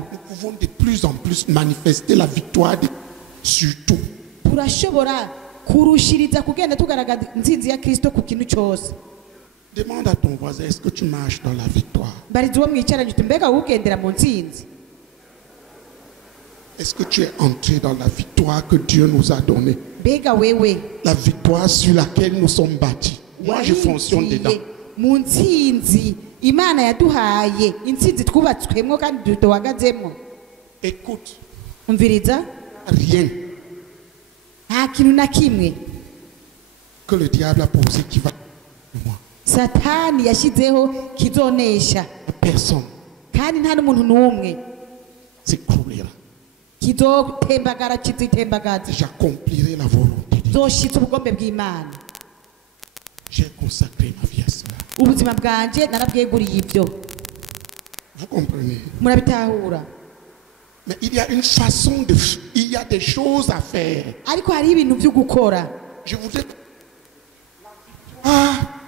tubibamwo. Nous pouvons de plus en plus manifester la victoire sur tout. Turashobora kurushiriza kugenda tugaragaza intsinzi ya Kristo ku kintu cyose. Demande à ton voisin, est-ce que tu marches dans la victoire? Bariza uwo mwicaranye uti mbega ugendera mu ntsinzi? Est-ce que tu es entré dans la victoire que Dieu nous a donnée? Mbega wewe La victoire sur laquelle nous sommes bâtis. Moi, je fonctionne dedans. mu ntsinzi Imana yaduhaye, intsinzi twubatswemo kandi duhagazemo. Écoute, Umviriza, rien nta kintu na kimwe que le diable a posé qui va moi. Satani yashyizeho kizonesha, Personne kandi nta n'umuntu n'umwe s'écroulera. kizotembagara kizitembagaza. J'accomplirai la volonté de Dieu. Zoshitsa ubugombe bw'Imana. J'ai consacré ma vie à cela. Ubuzima bwanje narabweguriye ibyo. Vous comprenez? Murabitahura? Mais il y a une façon il y a des choses à faire. Ariko hari ibintu byo gukora. Je voudrais.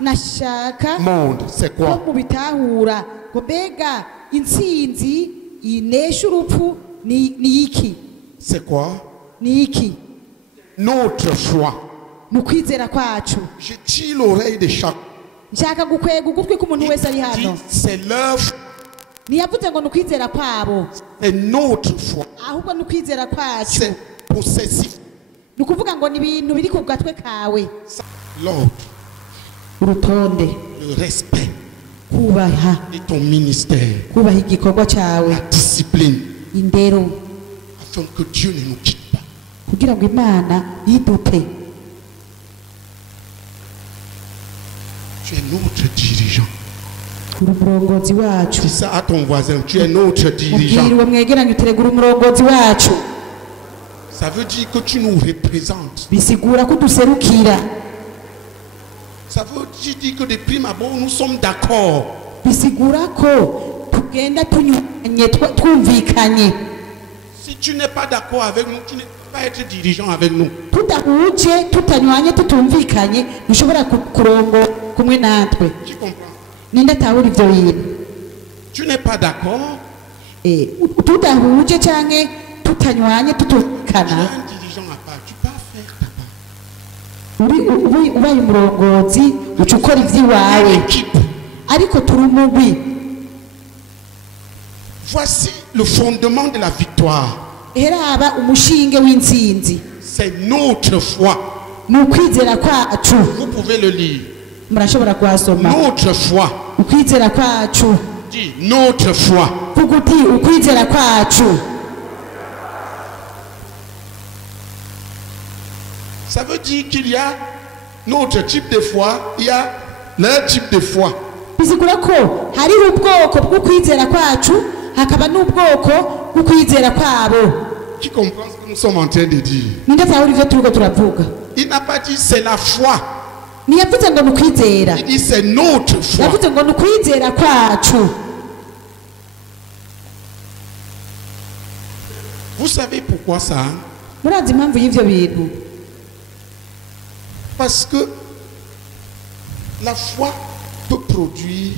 Nashaka Monde, c'est quoi? ko mubitahura ngo mbega intsinzi inesha urupfu ni iki? C'est quoi? Ni iki? Notre foi. Mu kwizera kwacu. Je tire l'oreille de chaque. Nshaka gukwega ugutwi k'umuntu wese ari hano. C'est leur. Ntiyavuze ngo ni ukwizera kwabo, C'est notre foi. ahubwo ni ukwizera kwacu. C'est possessif. Ni ukuvuga ngo ni ibintu biri ku gatwe kawe. L'ordre, Urutonde, le respect kubaha, de ton ministère, kubaha igikorwa cyawe, la discipline, indero, afin que Dieu ne nous quitte pas. kugira ngo Imana yidute. Tu es notre dirigeant. Uri umurongozi wacu. Dis ça à ton voisin, tu es notre dirigeant. Mubwire uwo mwegeranye uterega uri umurongozi wacu. Ça veut dire que tu nous représentes. Bisigura ko duserukira. Ça veut dire que de prime abord, nous sommes d'accord. Bisigura ko tugenda tunyuranye twumvikanye. Si tu n'es pas d'accord avec nous, tu ne peux pas être dirigeant avec nous. Tudahuje, tutanywanye, tutumvikanye, ntushobora kurongo kumwe natwe. Tu comprends? Ninde atahura ibyo bintu? Tu n'es pas d'accord? Tudahuje canke tutanywanye, Tu es tutumvikana. un dirigeant à part. Tu peux faire ta part. Ubaye umurongozi uca ukora iby'iwawe, Équipe. ariko turi umugwi. Voici le fondement de la victoire. Heraba umushinge w'intsinzi. C'est notre foi. Ni ukwizera kwacu. Vous pouvez le lire. Murashobora kuhasoma. Notre foi. Ukwizera kwacu. Dis notre foi. Kuguti ukwizera kwacu. Ça veut dire qu'il y a notre type de foi, il y a leur type de foi. Bisigura ko hari ubwoko bw'ukwizera kwacu, hakaba n'ubwoko bw'ukwizera kwabo. Qui comprend ce que nous sommes en train de dire? Ninde atahura ivyo turiko turavuga? Il n'a pas dit c'est la foi. Ntiyavuze ngo ni ukwizera. Il dit c'est notre foi. Yavuze ngo ni ukwizera kwacu. Vous savez pourquoi ça? Murazi impamvu y'ivyo bintu? Parce que la foi peut produire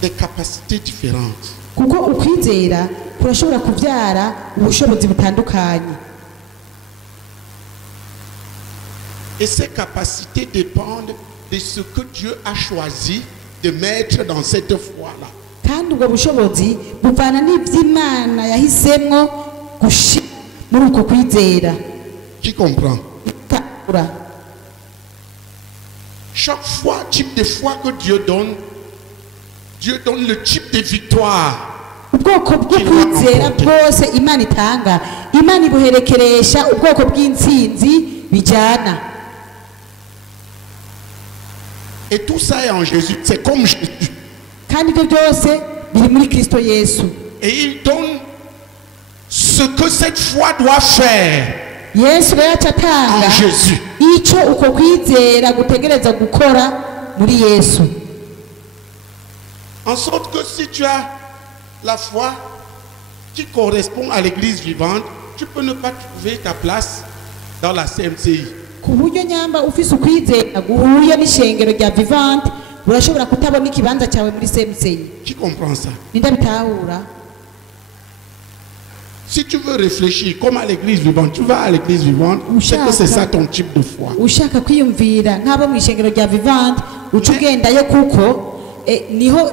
des capacités différentes. Kuko ukwizera kurashobora kuvyara ubushobozi butandukanye. Et ces capacités dépendent de ce que Dieu a choisi de mettre dans cette foi-là. Kandi ubwo bushobozi buvana n'ivy'Imana yahisemwo gushira muri uko kwizera. Qui comprend? Takura. Chaque fois, type de foi que Dieu donne le type de victoire. Ubwoko bw'ukwizera bwose Imana itanga, Imana ibuherekeresha ubwoko bw'intsinzi bijyana. Et tout ça est en Jésus. C'est comme Jésus. Kandi ibyo byose biri muri Kristo Yesu. Et il donne ce que cette foi doit faire Yesu rero acatanga en Jésus. icyo uko kwizera gutegereza gukora muri Yesu. En sorte que si tu as la foi qui correspond à l'église vivante, tu peux ne pas trouver ta place dans la CMCI. Ku buryo nyamba ufise ukwizera guhuye n'ishengero rya Vivante, urashobora kutabona ikibanza cyawe muri CMCI. Qui comprend ça? Ninde bitahura? Si tu veux réfléchir comme à l'église vivante, tu vas à l'église vivante, c'est que c'est ça ton type de foi. ushaka kwiyumvira nk'abo mu ishengero rya Vivante uca ugendayo kuko niho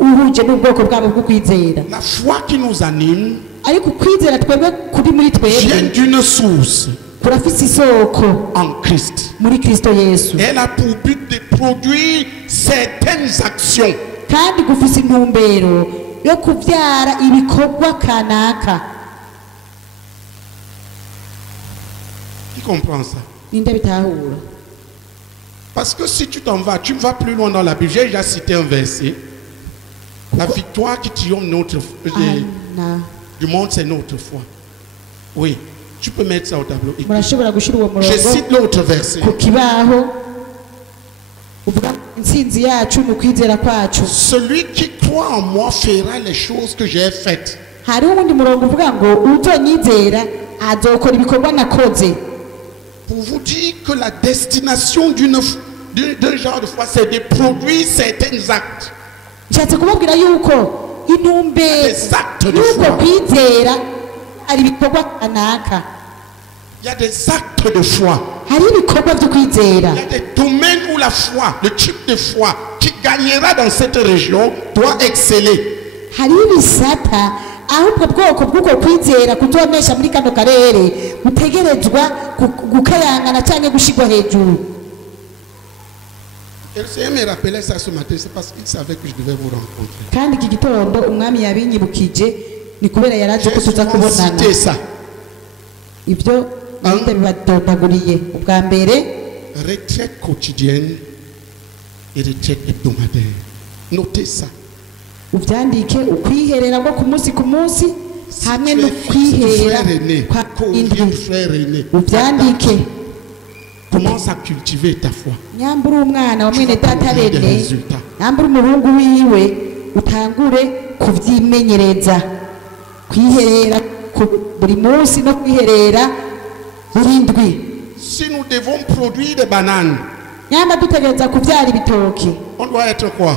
uhuje n'ubwoko bwabo bwo kwizera. La foi qui nous anime ariko kwizera twebwe kuri muri twebwe vient d'une source kurafise isoko en Christ. muri Kristo Yesu, Elle a pour but de produire certaines actions. kandi gufise intumbero yo kuvyara ibikorwa kanaka. Qui comprend ça? Ninde bitahura? Parce que si tu t'en vas, tu vas plus loin dans la Bible. J'ai déjà cité un verset. La victoire qui triomphe du monde, c'est notre foi. Oui, tu peux mettre ça au tableau. Murashobora gushira uwo Je murongo cite l'autre verset. ku kibaho uvuga intsinzi yacu mu kwizera kwacu. Celui qui croit en moi fera les choses que j'ai faites. Hariho uwundi murongo uvuga ngo uzonyizera azokora ibikorwa nakoze. Pour vous dire que la destination d'un genre de foi, c'est de produire certains actes. Nshatse kubabwira yuko intumbero Des actes de yuko foi. kwizera ari ibikorwa kanaka. Il y a des actes de foi. Hari ibikorwa byo kwizera. Il y a des domaines où la foi, le type de foi qui gagnera dans cette région doit exceller. Hari ibisata ahubwo bwoko bw'uko kwizera kutomesha muri kano karere gutegerezwa gukayangana cyangwa gushigwa hejuru. Et le Seigneur me rappelait ça ce matin, c'est parce qu'il savait que je devais vous rencontrer. Kandi iki gitondo umwami yabinyibukije ni kubera yaraje ko J'ai tuza souvent kubonana. cité ça. Ibyo ninde bibatotaguriye ubwa mbere Retraite quotidienne et retraite hebdomadaire. Notez ça. ubyandike ukwiherera bwo ku munsi Si hamwe tu no es fils du kwiherera frère aîné, kwa conviens du indwi. frère aîné. Ubyandike Commence à cultiver ta foi. nyambura umwana wa mwene data produire des rene résultats. nyambura umuhungu wiwe utangure kuvyimenyereza kwiherera buri munsi no kwiherera buri ndwi. Si nous devons produire des bananes, nyamba dutegereza kuvyara ibitoki on doit être quoi?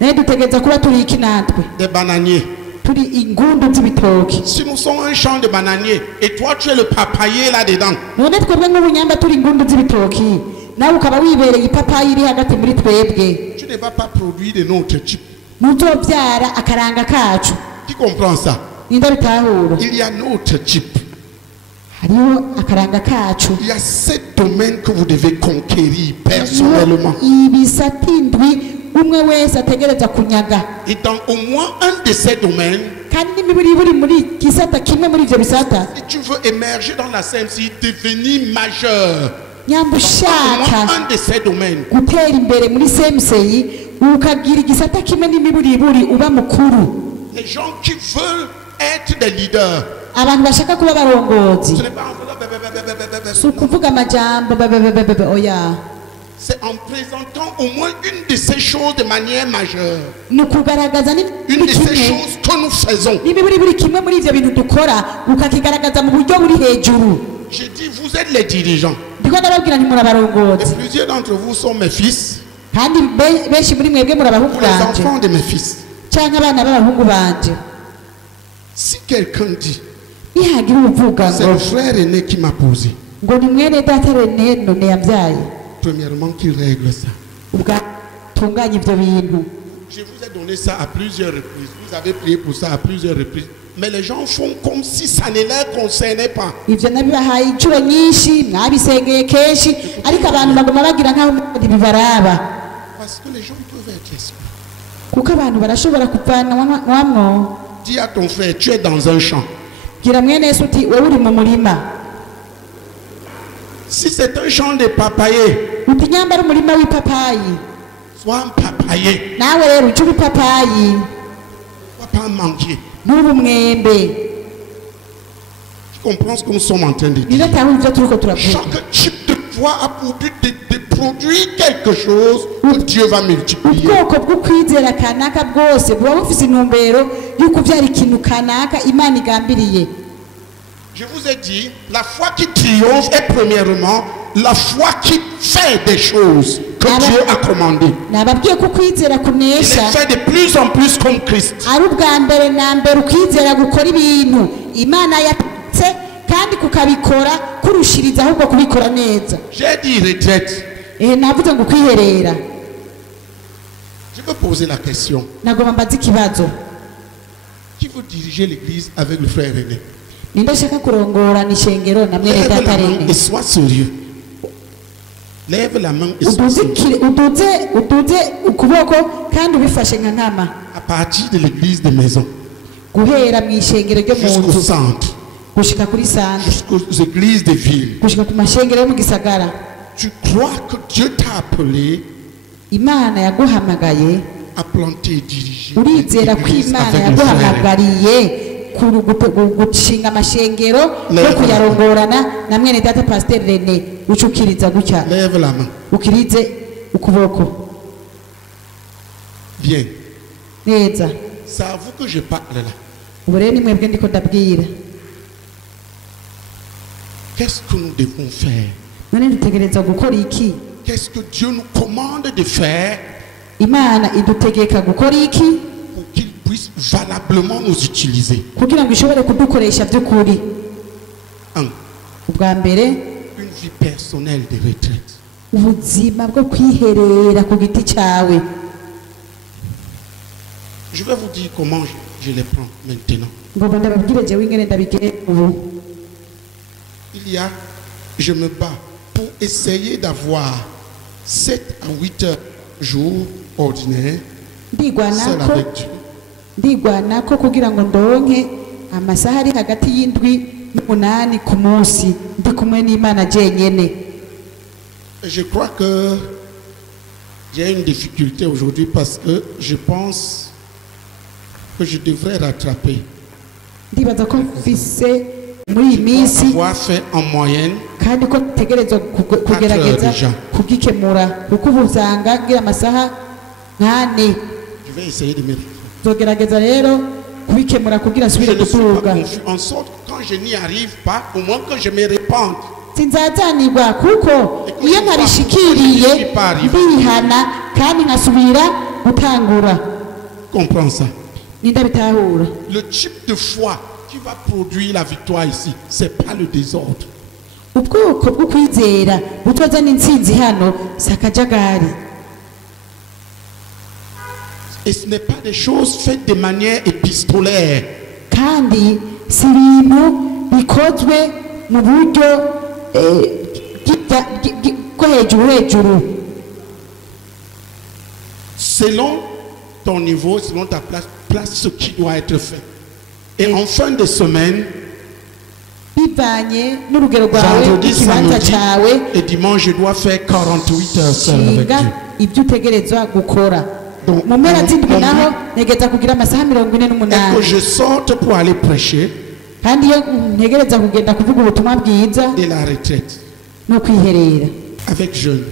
dutegereza kuba turi iki natwe Des bananiers. turi ingundu z'ibitoki. Si nous sommes un champ de bananiers et toi tu es le papayer là-dedans, none twebwe nk'ubunyamba turi ingundu z'ibitoki nawe ukaba wibereye ipapayi iri hagati muri twebwe tu ne vas pas produire de notre type. ntuzovyara akaranga kacu. Qui comprend ça? ninde bitahura? Il y a notre type. hariho akaranga kacu. Il y a 7 domaines que vous devez conquérir personnellement. ibisata indwi umwe wese ategereza kunyaga, Et dans au moins un de ces domaines, kandi n'imibiri buri muri gisata kimwe muri ivyo bisata si tu veux émerger dans la CMCI, devenir majeur, nyamba au ushaka moins un de ces domaines, gutera imbere muri semuseyi ukagira igisata kimwe n'imiburiburi uba mukuru. les gens qui veulent être des leaders, abantu bashaka kuba abarongozi ce n'est pas en si ukuvuga amajambo oya, c'est en présentant au moins une de ces choses de manière majeure. ni ukugaragaza Une de ces kimwe choses que nous faisons. n'imiburiburi kimwe muri ivyo bintu dukora ukakigaragaza mu buryo buri hejuru. Je dis, vous êtes les dirigeants. ndiko ndababwira nti muri Et abarongozi, plusieurs d'entre vous sont mes fils kandi benshi muri mwebwe muri abahungu ou les banje enfants de mes fils. canke abana b'abahungu banje. Si quelqu'un dit, nihagira uvuga c'est le frère aîné qui m'a posé, ngo ni mwene data rene none yabyaye, premièrement qu'il règle ça. ubwa tunganya ivyo bintu. Je vous ai donné ça à plusieurs reprises. Vous avez prié pour ça à plusieurs reprises. Mais les gens font comme si ça ne les concernait pas. ivyo nabibahaye inshuro nyinshi mwabisengeye kenshi ariko abantu bagoma bagira nk'aho bibaraba, Parce que les gens peuvent être esprits. kuko abantu barashobora kuvanwamwo. Dis à ton frère, tu es dans un champ. gira mwene Yesu uti wewe uri mu murima, Si c'est un champ de papayer, uti nyambara umurima w'ipapayi, sois un papayer. nawe rero uca ipapayi Ne sois pas un manquier. n'ubu mwembe. Tu comprends ce que nous sommes en train de dire? nizo taho ivyo turiko turavuga. Chaque type de foi a pour but de produire quelque chose que Dieu va multiplier. ubwoko bwo kwizera kanaka bwose buba bufise intumbero y'uko vyari ikintu kanaka Imana igambiriye. Je vous ai dit, la foi qui triomphe est premièrement la foi qui fait des choses que Dieu a commandé. nababwiye ko kwizera Il kunesha est fait de plus en plus comme Christ. ari ubwa mbere na mbere ukwizera gukora ibintu imana yatse kandi kukabikora kurushiriza ahubwo kubikora neza. J'ai dit retraite. Navuze ngo kwiherera. Je peux poser la question. Nagomba mbaze ikibazo. Qui veut diriger l'église avec le frère René? Ninde ashaka kurongora n'ishengero na mwene Lève la data main René? et sois sérieux. Lève la main et sois sérieux. uduze ukuboko kandi ubifashe nka nkama. À partir de l'église de maison Guhera mu ishengero ryo mu jusqu'au nzu centre, gushika kuri sande jusqu'aux églises de ville. gushika ku mashengero yo mu gisagara. Tu crois que Dieu t'a appelé Imana yaguhamagaye, à planter et diriger urizera ko l'église Imana avec le frère René? yaguhamagariye gushinga amashengero no Lève kuyarongorana na mwene data Pasteur René, ucukiriza gutya Lève la main. ukirize ukuboko Viens. neza. C'est à vous que je parle là. Ubu rero ni mwebwe ndiko ndabwira. Qu'est-ce que nous devons faire? None dutegereza gukora iki? Qu'est-ce que Dieu nous commande de faire Imana idutegeka gukora iki pour qu'il puisse valablement nous utiliser? kugira ngo ishobore kudukoresha by'ukuri? 1. Ubwa mbere, Une vie personnelle de retraite. ubuzima bwo kwiherera ku giti cyawe. Je vais vous dire comment je les prends maintenant. Ngomba ndababwire jewe ingene ndabigire ubu. Il y a, je me bats pour essayer d'avoir 7 à 8 heures jour ordinaire seul avec Dieu. Ndigwanako kugira ngo ndonke amasaha ari hagati y'indwi n'umunani ku munsi ndi kumwe n'Imana jenyene. Et je crois que j'ai une difficulté aujourd'hui parce que je pense que je devrais rattraper. Ndibaza ko mfise muri iyi minsi Avoir fait en moyenne kandi ko ntegerezwa kugerageza kugikemura kuko ubu usanga ngira amasaha nk'ane. je vais essayer de me Zogerageza rero kubikemura kugira je asubire ne suis pas guturuga. confus, en sorte que quand je n'y arrive pas, au moins que je me répande. Sinzazanirwa kuko iyo ntabishikiriye ndihana kandi nkasubira gutangura. Comprends ça. Nindabitahura. Le type de foi qui va produire la victoire ici, c'est pas le désordre. Ubwoko bwo kwizera butozana intsinzi hano sakajagari. Et ce n'est pas des choses faites de manière épistolaire. Kandi si ibintu bikozwe mu buryo ko hejuru. Selon ton niveau, selon ta place, ce qui doit être fait. Et en fin de semaine, Bivanye n'urugero rwawe vendredi, ikibanza samedi cyawe et dimanche, je dois faire 48 heures seul avec shinga Dieu. ibyo utegerezwa gukora. Donc, Mu mpera z'indwi mon naho but ntegereza kugira amasaha est 48 que je sorte pour aller prêcher kandi iyo ntegereza kugenda kuvuga ubutumwa bwiza de la retraite no kwiherera avec jeûne.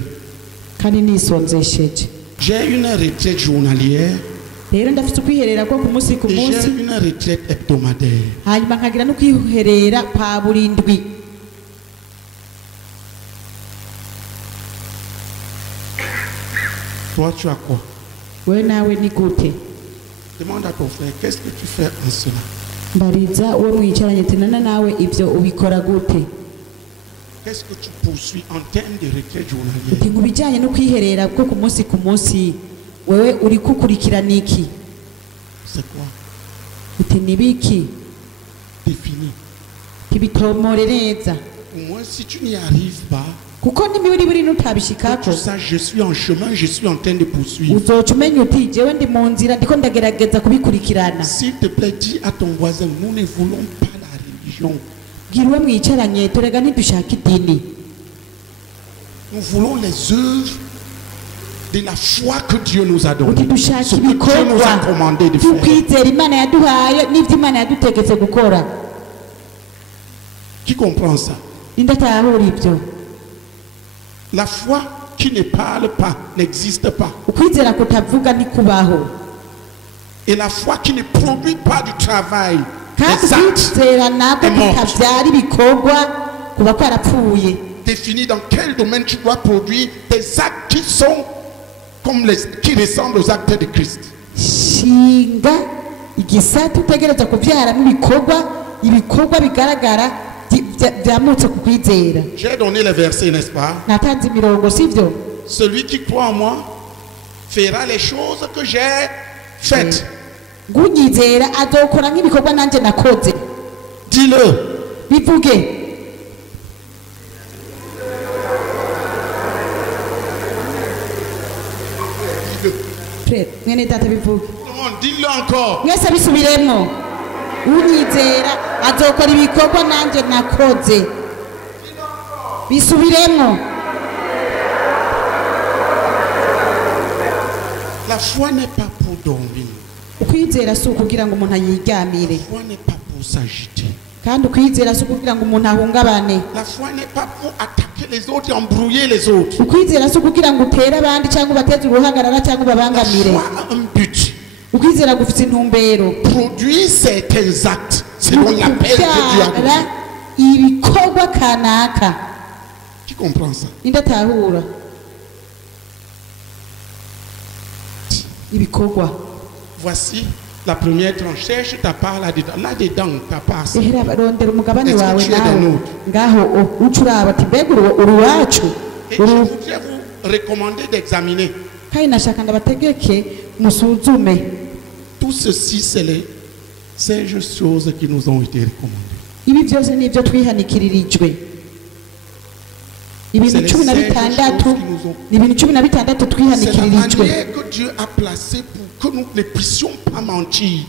kandi nisonzesheje. J'ai une retraite journalière Rero ndafite ukwiherera ko ku munsi ku et munsi, j'ai une retraite hebdomadaire. hanyuma nkagira no kwiherera kwa buri ndwi. Toi, tu as quoi? Wewe nawe ni gute? Demande à ton frère, qu'est-ce que tu fais en cela? Mbariza uwo mwicaranye tinana nawe ibyo ubikora gute? Qu'est-ce que tu poursuis en termes de retraite journalière? Uti mu bijyanye no kwiherera ko ku munsi wewe uri kukurikirana iki? C'est quoi? Uti nibiki? Défini. Tibitomore neza. Au moins, si tu n'y arrives pas, Kuko n'imibiri que nutabishikako tu saches, je suis en chemin, je suis en train de poursuivre. uzoca umenya uti jewe ndi mu nzira ndiko ndagerageza kubikurikirana. S'il te plaît, dis à ton voisin, nous ne voulons pas la religion. Bwira uwo mwicaranye turega ntidushaka idini. Nous voulons les œuvres de la foi que Dieu nous a Uti données. dushaka Ce que Dieu nous a ibikorwa commandé de faire. by'ukwizera Imana yaduhaye n'ibyo Imana yadutegetse gukora. Qui comprend ça? Nindatahura ibyo. La foi qui ne parle pas n'existe pas. Ukwizera kutavuga ntikubaho. Et la foi qui ne produit pas du travail, Kandi des actes, ukwizera nako est morte. kutabyara ibikorwa kuba kwarapfuye. définir dans quel domaine tu dois produire des actes qui sont comme qui ressemblent aux actes de Christ. Shinga igisata utegereza kuvyaramo ibikorwa bigaragara byamutse ku kwizera. J'ai donné les versets, n'est-ce pas? Natanze imirongo sivyo? Celui qui croit en moi fera les choses que j'ai faites. Ngunyizera azokora nk'ibikorwa nanje nakoze. Dis-le. Bivuge. Mwene data bivuge. Dis-le encore. Mwese bisubiremo. Unyizera azokora ibikorwa nanje nakoze. Bisubiremo. La foi n'est pas pour dormir. Ukwizera si ukugira ngo umuntu ayigamire. La foi n'est pas pour s'agiter. Kandi ukwizera si ukugira ngo umuntu ahungabane. La foi n'est pas pour attaquer les autres et embrouiller les autres. Ukwizera si ukugira ngo utere abandi cyangwa ubateze uruhagarara cyangwa ubabangamire. La foi a un but. Ukwizera gufite intumbero. Produire certains actes selon l'appel que Dieu a donné. Ibikorwa kanaka. Tu comprends ça? Indatahura. Ibikorwa. Voici la première tranche. Cherche ta part là-dedans. Là-dedans, ta part. Est-ce que tu es des nôtres? Et je voudrais vous recommander d'examiner. Tout ceci, c'est les 16 choses qui nous ont été recommandées. C'est la manière que Dieu a placée pour que nous ne puissions pas mentir.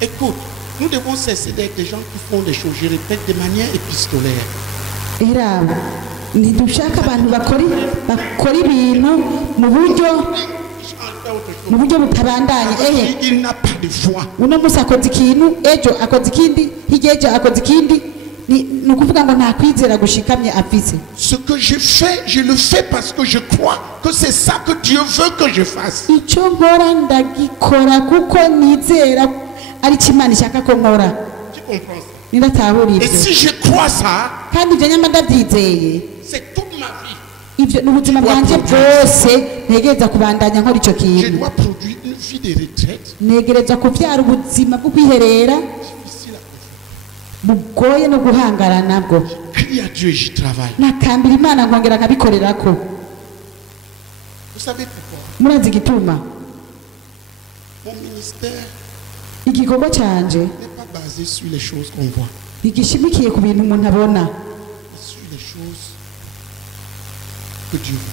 Écoute, nous devons cesser d'être des gens qui font des choses, je répète, de manière épistolaire. Ntidushaka abantu bakora ibintu mu buryo butabandanye. Il n'a pas de foi. Uno musi akoze ikintu ejo akoze ikindi hirya ejo akoze ikindi ni ukuvuga ngo nta kwizera gushikamye afise. Ce que je fais, je le fais parce que je crois que c'est ça que Dieu veut que je fasse. Icyo nkora ndagikora kuko nizera ari cyo Imana ishaka ko nkora. Tu comprends ça? Et si je crois ça, c'est toute ma vie. Je dois produire une vie de retraite. Difficile à faire. Je crie à Dieu et j'y travaille. Vous savez pourquoi? Mon ministère n'est pas basé sur les choses qu'on voit. Sur les choses que Dieu veut.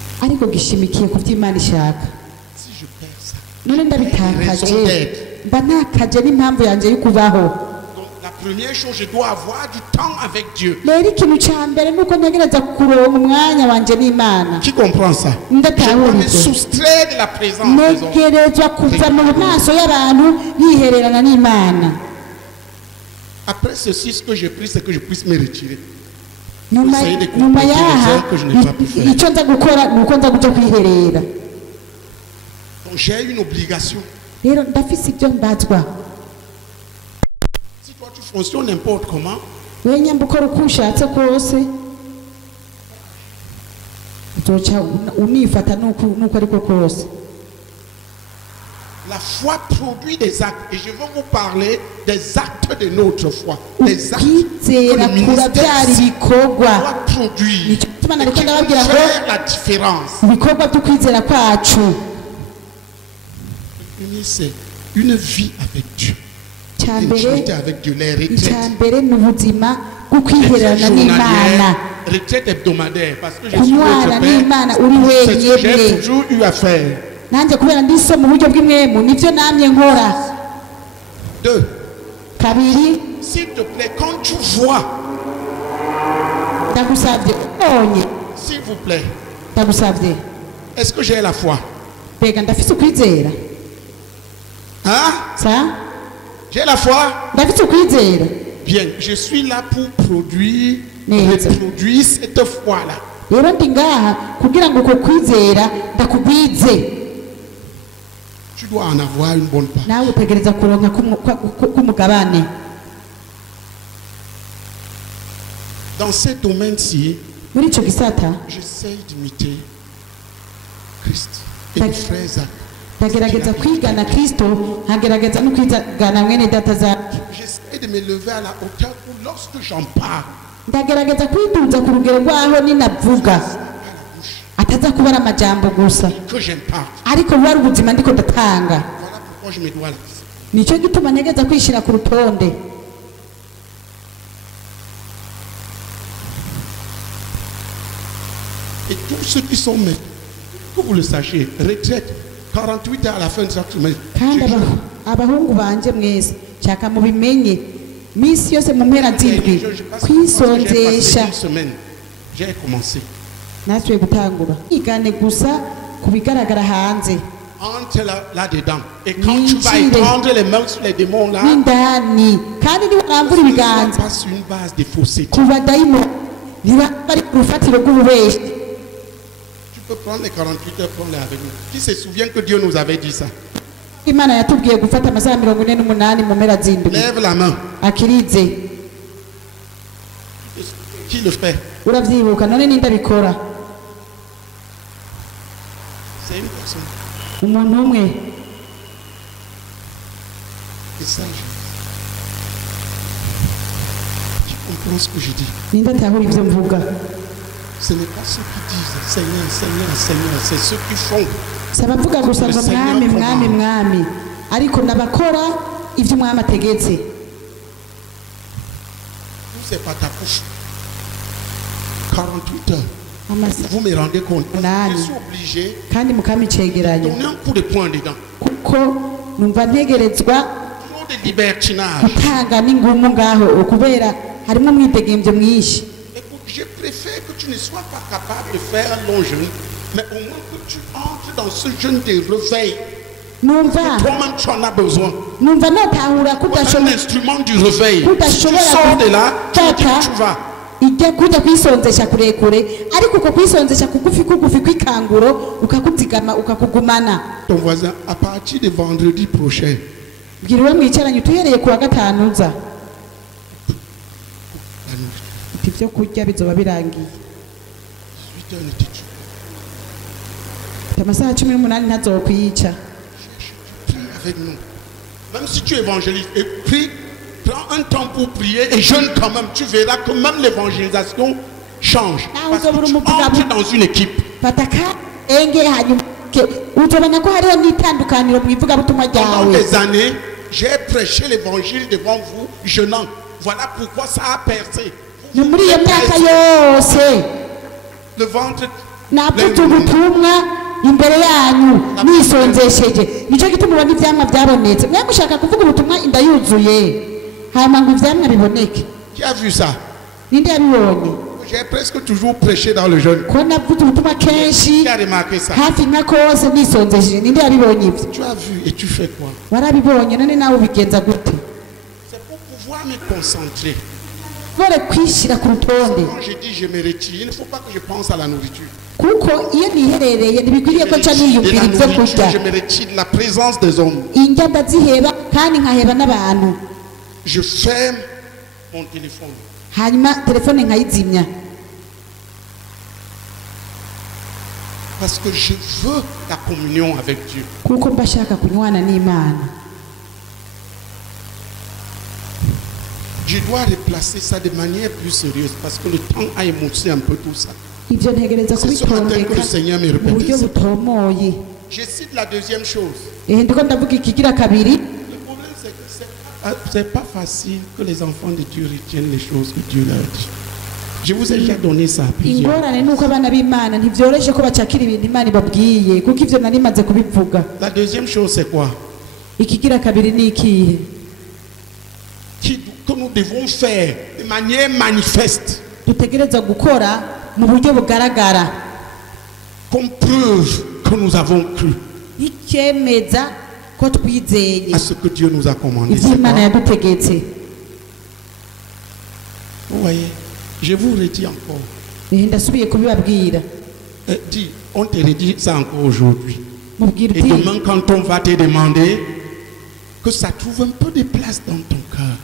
Si je perds ça, raison d'être. Donc la première chose, je dois avoir du temps avec Dieu. Qui comprend ça? Je dois me soustraire de la présence des hommes. Après ceci, ce que j'ai pris, c'est que je puisse me retirer. Essayer de compléter les heures que je n'ai pas pu faire. Donc j'ai une obligation. Si toi tu fonctionnes n'importe comment, la foi produit des actes. Et je veux vous parler des actes de notre foi. Des actes que le ministère doit produire. Et qui vont faire la différence. C'est une vie avec Dieu. Une intimité avec Dieu. Les retraites. Retraite hebdomadaire. Parce que je suis votre père. C'est ce que j'ai toujours eu à faire. 2. S'il te plaît, quand tu vois, s'il vous plaît, est-ce que j'ai la foi? Hein? J'ai la foi? Bien, je suis là pour reproduire cette foi-là. rero ndi ngaha kugira ngo uko kwizera ndakugwize. Tu dois en avoir une bonne part. Nawe utegereza kuronka k'umugabane. Dans ces domaines-ci, muri ico gisata j'essaie d'imiter Christ et les frères Isaac. ndagerageza kwigana Kristo, nkagerageza no kwigana mwene data zake. J'essaie de me lever à la hauteur où lorsque j'en parle, ndagerageza kwiduza ku rugero rwaho ninavuga ataza kubara amajambo gusa, que j'imparte. ariko buba ari ubuzima ndiko ndatanga. Voilà pourquoi je me dois là. Nico gituma ntegeza kwishira ku rutonde. Et tous ceux qui sont maîtres, que vous le sachiez, retraite 48 heures à la fin de chaque semaine. kandi abahungu banje mwese nshaka mubimenye misi yose mu mpera z'indwi kwisonzesha. J'ai commencé. Natwe gutangura igane gusa kubigaragara hanze Entre là-dedans. Et quand tu vas étendre les mains sur les démons là, n'indani kandi niwarambura ibiganza pas sur une base de fausseté. ku badayimo niba bari ku rufatiro rw'ububeshi. Tu peux prendre les 48 heures, prendre-les avec nous. Qui se souvient que Dieu nous avait dit ça? Imana yatubwiye gufata amasaha 48 mu mpera z'indwi. Lève la main. Akirize. Qui le fait? Uravyibuka none nindabikora? C'est une personne. Umuntu umwe. Et ça, tu comprends ce que je dis? Nindatahura ivyo mvuga. Ce n'est pas ceux qui disent Seigneur, Seigneur, Seigneur, c'est ceux qui font. Sabavuga gusa ngo mwami mwami mwami, ariko nabakora ivyo umwami ategetse. Vous c'est pas ta couche. 48 heures. Vous me rendez compte? Je suis obligé kandi mukamicegeranya de donner un coup de poing dedans. kuko numva ntegerezwa Trop de libertinage. gutanga n'ingumu ngaho kubera harimo umwidegemvyo mwinshi. Écoute, je préfère que tu ne sois pas capable de faire un long jeûne, mais au moins que tu entres dans ce jeûne de réveil. Numva Toi-même, tu en as besoin. numva notahura C'est un instrument du réveil. Tu kudashobora sors de là, tu dis où tu vas. ijya kujya kwisonzesha kurekure, ariko uko kwisonzesha kugufi kw'ikanguro ukakuzigama ukakugumana. Ton voisin, à partir de vendredi prochain, Bwira uwo mwicaranye tuhereye kuwa gatanu uza. Ivyo kurya bizoba birangiye. 8 heures ne t'étudie. Amasaha 18 ntazokwica. Prie avec nous. Même si tu évangélises et prie, prends un temps pour prier et jeûne quand même. Tu verras que même l'évangélisation change. Parce que tu entres dans une équipe. Fataka enge hanyuma uzobona ko hariho n'itandukaniro mu ivugabutumwa Pendant ryawe. des années, j'ai prêché l'évangile devant vous, jeûnant. Voilà pourquoi ça a percé. Ni muri iyo myaka yose Le ventre. navuze ubutumwa imbere yanyu nisonzesheje, nicyo gituma ubona ivyamwa byabonetse. Mwe mushaka kuvuga ubutumwa inda yuzuye hanyuma ngo ivyamwa biboneke. Qui a vu ça? Ninde yabibonye? J'ai presque toujours prêché dans le jeûne. Ko navuze ubutumwa kenshi Qui a remarqué ça? hafi nka kose nisonzesheje. Ninde yabibonye ivyo? Tu as vu et tu fais quoi? Warabibonye none nawe ubigenza gute? C'est pour pouvoir me concentrer. Bore kwishira ku rutonde Quand je dis je me retire, il ne faut pas que je pense à la nourriture. kuko iyo niherereye ntibikwiriye ko nca niyumvira ibyo kurya. Je me retire de la présence des hommes. Indya ndaziheba kandi nkaheba n'abantu, Je ferme mon téléphone. hanyuma telefone nkayizimya Parce que je veux la communion avec Dieu. kuko mba shaka kunywana n'Imana. Je dois replacer ça de manière plus sérieuse parce que le temps a émoussé un peu tout ça. Ibyo ntegereza C'est ce matin que le kubitondeka Seigneur me mu buryo répétait ça. butomoye. Je cite la deuxième chose. Ndiko ndavuga ikigira kabiri. Le problème c'est que c'est pas facile que les enfants de Dieu retiennent les choses que Dieu leur dit. Je vous ai déjà donné ça plusieurs. Ingorane nuko abana b'Imana ntivyoroshe ko bacakira ibintu Imana ibabwiye kuko ivyo nari maze kubivuga. La deuxième chose c'est quoi? Ikigira kabiri ni ikihe? Que nous devons faire de manière manifeste. Dutegereza gukora mu buryo bugaragara. Comme preuve que nous avons cru Ikemeza ko twizeye à ce que Dieu nous a commandé. ivyo Imana yadutegetse. Vous voyez, je vous redis encore, ndasubiye kubibabwira. Dis, on te redit ça encore aujourd'hui. Mubwira Et uti demain, quand on va te demander, que ça trouve un peu de place dans ton cœur.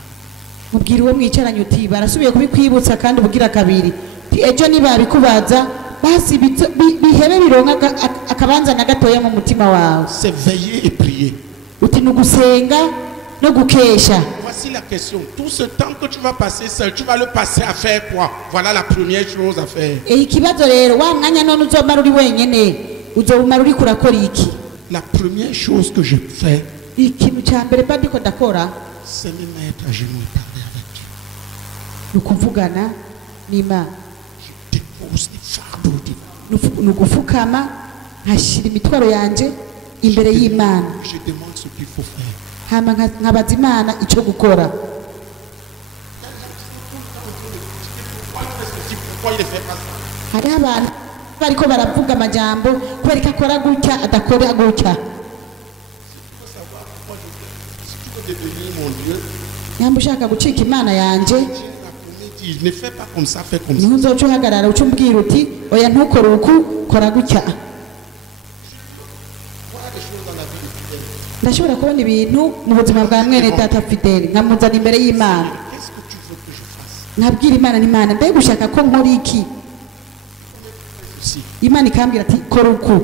mubwira uwo mwicaranye uti barasubiye kubikwibutsa kandi ubugira kabiri. Ti ejo nibabikubaza basi bihebe bironka akabanza na gatoya mu mutima wawe. C'est veiller et prier. Uti nugusenga no gukesha. Voici la question. Tout ce temps que tu vas passer seul, tu vas le passer à faire quoi? Voilà la première chose à faire. Ikibazo rero wa mwanya none uzomara uri wenyene uzomara uri kurakora iki? La première chose que je fais, Ikintu cya mbere mba ndiko ndakora c'est me mettre à genoux et parler avec Dieu. ni ukuvugana n'Imana. Je dépose des fardeaux devant. Ni ugufukama nkashyira imitwaro yanjye imbere y'Imana. Je demande ce qu'il faut faire. hama nkabaza Imana icyo gukora. Pourquoi il ne fait pas ça? Hariho abantu bariko baravuga amajambo kubera ko akora gutya adakora gutya. Si tu veux devenir mon Dieu, Nyamba ushaka gucika Imana yanjye ne fais pas comme ça, fais comme ça. niho uzoca uhagarara uca umbwira uti oya ntukore uku kora gutya. Ndashobora kubona ibintu mu buzima bwa mwene data Fidele nkamuzana imbere y'Imana Qu'est-ce que tu veux que je fasse? nkabwira Imana n'Imana mbega ushaka ko nkora iki? Si. Imana ikambwira ati kora uku.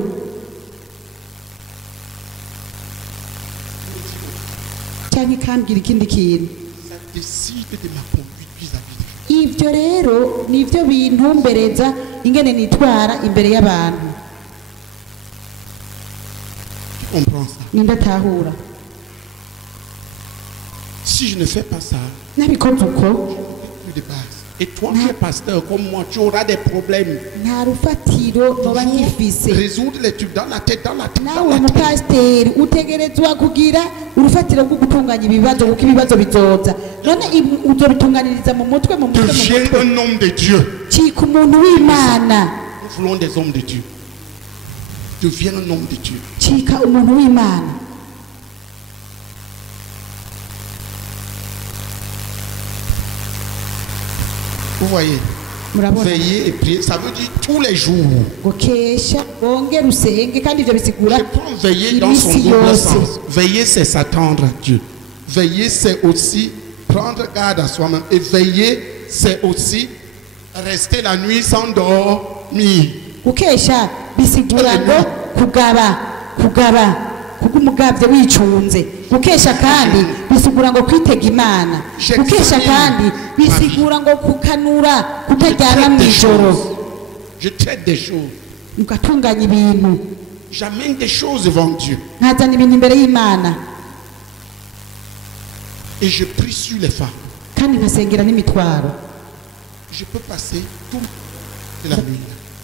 Cyangwa ikambwira ikindi kintu. Ça décide de ma conduite vis-à-vis de Dieu. Ibyo rero nivyo bintumbereza ingene nitwara imbere y'abantu. Tu comprends ça? Nindatahura. Si je ne fais pas ça, Nabikoze uko je n'aurai plus de base. Et toi qui es pasteur comme moi, tu auras des problèmes. nta rufatiro noba ngifise. Résoudre les trucs dans la tête, dans la tête, dans Nawe la tête. umupasiteri utegerezwa kugira urufatiro rwo gutunganya ibibazo kuko ibibazo bizoza. None uzobitunganiriza mu mutwe mu mutwe mu Deviens mutwe. un homme de Dieu. Cika umuntu w'Imana. Nous voulons des hommes de Dieu. Deviens un homme de Dieu. Cika umuntu w'Imana. Vous voyez, Murabona veiller et prier, ça veut dire tous les jours. gukesha wongera usenge kandi ibyo bisigura Je prends veiller dans son iminsi double yose. sens. Veiller, c'est s'attendre à Dieu. Veiller, c'est aussi prendre garde à soi-même. Et veiller, c'est aussi rester la nuit sans dormir. gukesha bisigura ngo kugaba kuko umugabye wicunze. Gukesha kandi bisigura ngo kwitega Imana. Gukesha kandi bisigura ngo kukanura kutaryama mu ijoro. Je traite des choses. Mugatunganya ibintu. J'amène des choses devant Dieu. Nkazana ibintu imbere y'Imana Et je prie sur les femmes. kandi nkasengera n'imitwaro. Je peux passer toute la nuit.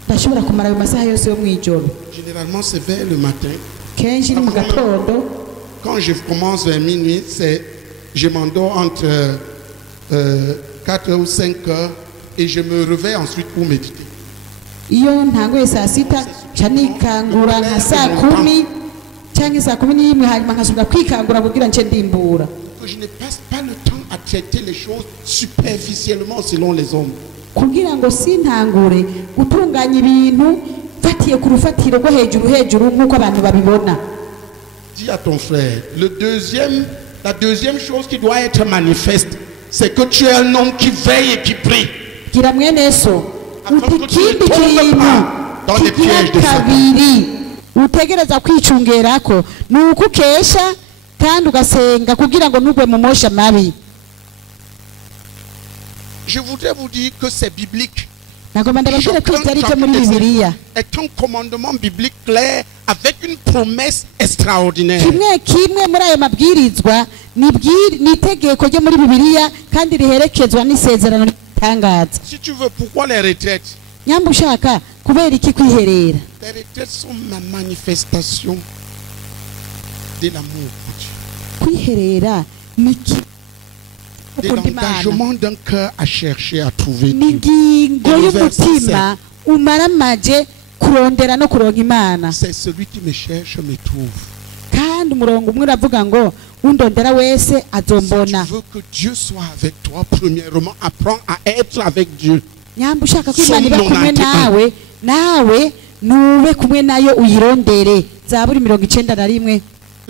Ndashobora kumara ayo masaha yose yo mu ijoro. Généralement, c'est vers le matin. Kenshi ni mu gatondo. Quand je commence vers minuit, je m'endors entre 4 ou 5 heures et je me réveille ensuite pour méditer. Iyo ntanguye saa sita nca nikangura nka saa kumi cyangwa saa kumi n'imwe hanyuma nkasubira kwikangura kugira nce ndimbura. Que je ne passe pas le temps à traiter les choses superficiellement selon les hommes. Kugira ngo sintangure gutunganya ibintu fatiye ku rufatiro rwo hejuru nk'uko abantu babibona. Dis à ton frère, la deuxième chose qui doit être manifeste, c'est que tu es un homme qui veille et qui prie. Gira mwene so Afin que tu ne ikindi tombes kintu pas dans les kigira pièges de Satan. kabiri utegereza kwicungerako ni uko ukesha kandi ugasenga kugira ngo ntugwe mu mosha mabi. Je voudrais vous dire que c'est biblique. Nagomba ndababwire ko ibyo ari byo muri Bibiliya. Est un commandement biblique clair avec une promesse extraordinaire. Kimwe muri ayo mabwirizwa ni itegeko ryo muri Bibiliya kandi riherekezwa n'isezerano ritangaza. Si tu veux, pourquoi les retraites? Nyamba ushaka kubera iki kwiherera? Les retraites sont ma manifestation de l'amour pour Dieu. Kwiherera ni De l'engagement d'un cœur à chercher à trouver ni Dieu. ingingo y'umutima umaramaje kurondera no kuronka Imana. C'est celui qui me cherche me trouve. Kandi umurongo umwe uravuga ngo undondera wese Si azombona. tu veux que Dieu soit avec toi, premièrement, apprends à être avec Dieu. nyamba ushaka ko Imana iba kumwe nawe nawe nube kumwe nayo uyirondere. Zaburi 91.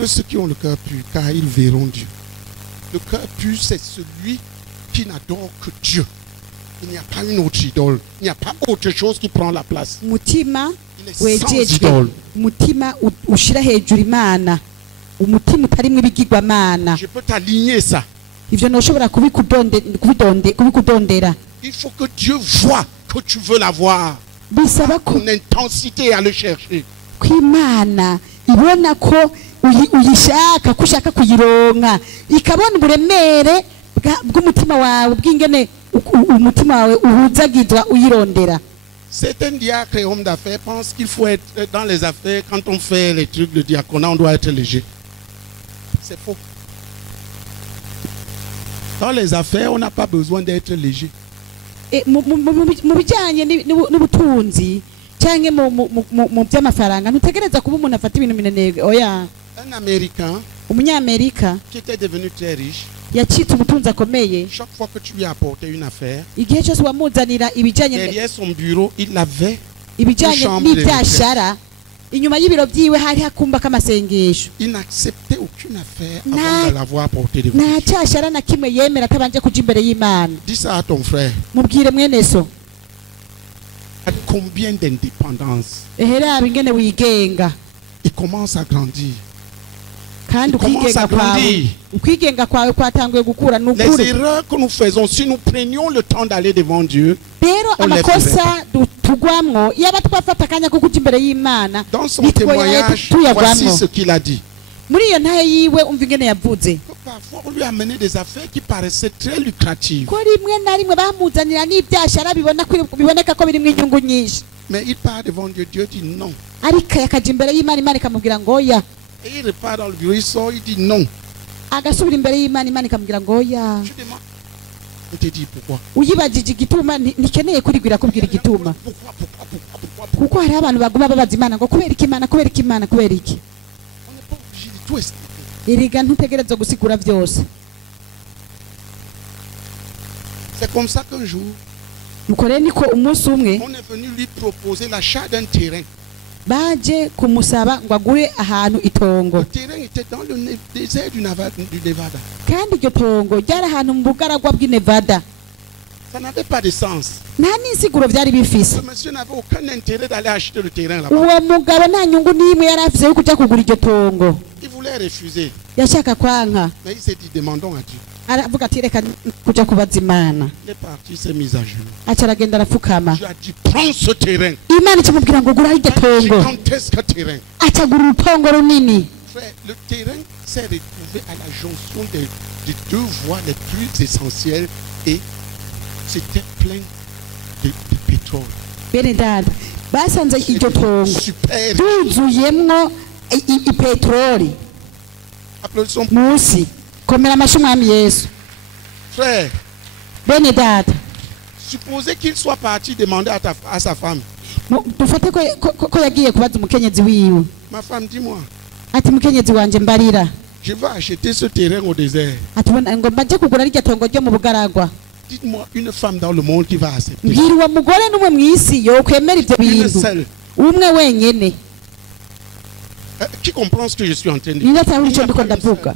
Ceux qui ont le cœur pur, car ils verront Dieu. Le cœur pur, c'est celui qui n'adore que Dieu. Il n'y a pas une autre idole. Il n'y a pas autre chose qui prend la place. Mutima Il est sans wejejwe. idole. Mutima ushira hejuru Imana. Umutima utarimwe ibigirwamana. Je peux t'aligner ça. Ivyo noshobora kubikudondera. Il faut que Dieu voie que tu veux l'avoir. Bisaba ko Ton intensité à le chercher. kw'Imana ibona ko uyishaka kushaka kuyironka, ikabona uburemere bw'umutima wawe bw'ingene umutima wawe uhuzagizwa uyirondera. Certains diacres et hommes d'affaires pensent qu'il faut être dans les affaires. Quand on fait les trucs de diaconat, on doit être léger. C'est faux. Dans les affaires, on n'a pas besoin d'être léger. Mu bijyanye n'ubutunzi cyangwa mu by'amafaranga ntutegereza kuba umuntu afata ibintu minenege. Oya, Un Américain umunyamerika qui était devenu très riche, yacitse ubutunzi akomeye. chaque fois que tu lui apportais une affaire, Igihe cyose wamuzanira ibijyanye derrière son bureau, il avait ibijyanye n'ibyashara, inyuma y'ibiro byiwe hari hakumba k'amasengesho. il n'acceptait aucune affaire avant de l'avoir apportée devant Nta Dieu. cyashara na kimwe yemera atabanje kuja imbere y'Imana. Dis ça à ton frère. Mubwire mwene so, Combien d'indépendance. eheraba ingene wigenga Il commence à grandir. kandi ukwigenga kwawe kwatanguye gukura Les n'ukuri. erreurs que nous faisons, si nous prenions le temps d'aller devant Dieu, Rero amakosa tugwamwo yaba twafata akanya ko kuja imbere y'Imana dans son témoignage, voici ce qu'il a dit. muri iyo ntahe yiwe umva ingene yavuze Parfois, on lui a amené des affaires qui paraissaient très lucratives. ko rimwe na rimwe bamuzanira n'ibyashara biboneka ko birimwo inyungu nyinshi, Mais il part devant Dieu, Dieu dit non. ariko yakaja imbere y'Imana, Imana ikamubwira ngo oya. Et il repart dans le bureau, il sort, il dit non. Agasubira imbere y'Imana, Imana ikamubwira ngo oya. Je demande. On te dit pourquoi. Uyibajije igituma ntikeneye kurigwira kubwira igituma, Pourquoi kuko hari abantu baguma babaza Imana ngo kubera iki Imana, kubera iki Imana, kubera iki. On n'est pas obligé de tout expliquer. Iriga ntutegereza gusigura byose. C'est comme ça qu'un jour, Nuko rero niko umunsi umwe on est venu lui proposer l'achat d'un terrain. baje kumusaba ngo agure ahantu itongo, Le terrain était dans le désert du Nevada. kandi iryo tongo ryari ahantu mu bugaragwa bw'i Nevada. Ça n'avait pas de sens. Nta n'insiguro byari bifise. Ce monsieur n'avait aucun intérêt d'aller acheter le terrain là-bas. Uwo mugabo nta nyungu n'imwe yari afise yo kuja kugura iryo tongo, Il voulait refuser. yashaka kwanka. Mais il s'est dit, demandons à Dieu. Aravuga ati reka kuja kubaza Imana, Il est parti, il s'est mis à genoux. aca aragenda arapfukama. Dieu a dit, prends ce terrain. Imana ikimubwira ngo gura iryo tongo, Gigantesque terrain. aca agura urutongo runini. Frère, le terrain s'est retrouvé à la jonction des deux voies les plus essentielles et c'était plein de pétrole. Bene dada basanze iryo tongo Super. ryuzuyemwo ipetroli Applaudissons. munsi. Komera amashyi Umwami Yesu. Frère, Bene dada supposez qu'il soit parti demander à sa femme. dufate ko yagiye kubaza umukenyezi wiwe Ma femme, dis-moi, ati mukenyezi wanje mbarira, je vais acheter ce terrain au désert. ati ngo mbaje kugura iryo tongo ryo mu bugaragwa. Dites-moi une femme dans le monde qui va accepter. Mbwira uwo mugore n'umwe mw'isi yokwemera ivyo Une bintu, seule. umwe wenyene. Qui comprend ce que je suis en train de dire? Ninde atahura ico ndiko ndavuga?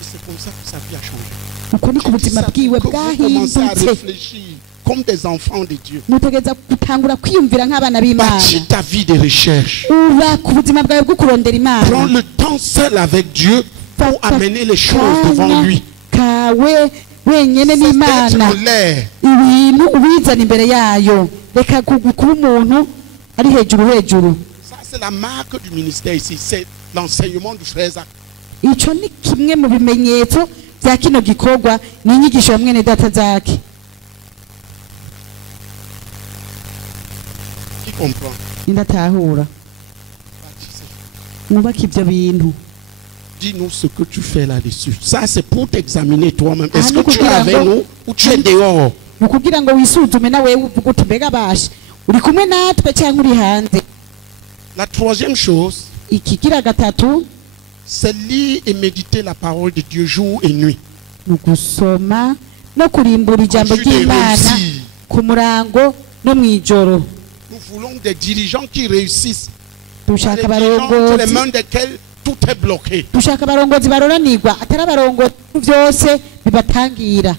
C'est comme ça que sa vie a changé. Uko niko ubuzima bwiwe Vous commencez à bwahindutse. réfléchir comme des enfants de Dieu. Mutegereza gutangura kwiyumvira nk'abana b'Imana. Bâtis ta vie de recherche. Uba ku buzima bwawe bwo kurondera Prends Imana. le temps seul avec Dieu pour amener les choses devant lui. Kawe wenyene C'est n'Imana, d'être en l'air. ibintu ubizana imbere yayo, reka kuba umuntu ari hejuru. Ça, c'est la marque du ministère ici. C'est l'enseignement du frère Zach. Ico ni kimwe mu bimenyetso bya kino gikorwa, ni inyigisho ya mwene data Zaki. Qui comprend? Indatahura mwubaka ibyo bintu. Dis-nous ce que tu fais là-dessus. Ça, c'est pour t'examiner toi-même. Ah, Est-ce nous, que tu es avec nous ou tu es dehors? Ni ukugira ngo wisuzume nawe uvuga uti mbega bashe uri kumwe natwe cyangwa uri hanze. La troisième chose, Ikigira gatatu c'est lire et méditer la parole de Dieu jour et nuit. ni ugusoma no kurimbura ijambo ry'Imana ku murango no mwijoro. Nous voulons des dirigeants qui réussissent. Dushaka Les mains desquels tout est bloqué. Dushaka abarongozi baroranirwa atari abarongozi byose bibatangira.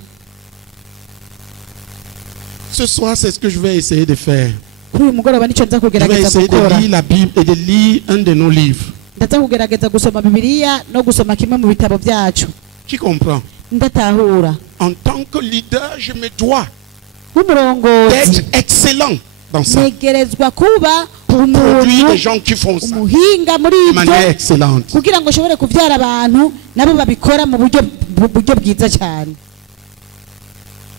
Ce soir, c'est ce que je vais essayer de faire. Kuri uyu mugoroba nicyo nza Je vais kugerageza essayer de gukora. lire la Bible et de lire un de nos livres. Ndaza kugerageza gusoma Bibiliya no gusoma kimwe mu bitabo byacu. Qui comprend? Ndatahura. En tant que leader, je me dois Nk'umurongozi d'être excellent dans ça. negerezwa kuba Produire des umuntu gens qui font ça umuhinga muri de ibyo manière excellente. kugira ngo ushobore kubyara abantu nabo babikora mu buryo bwiza cyane.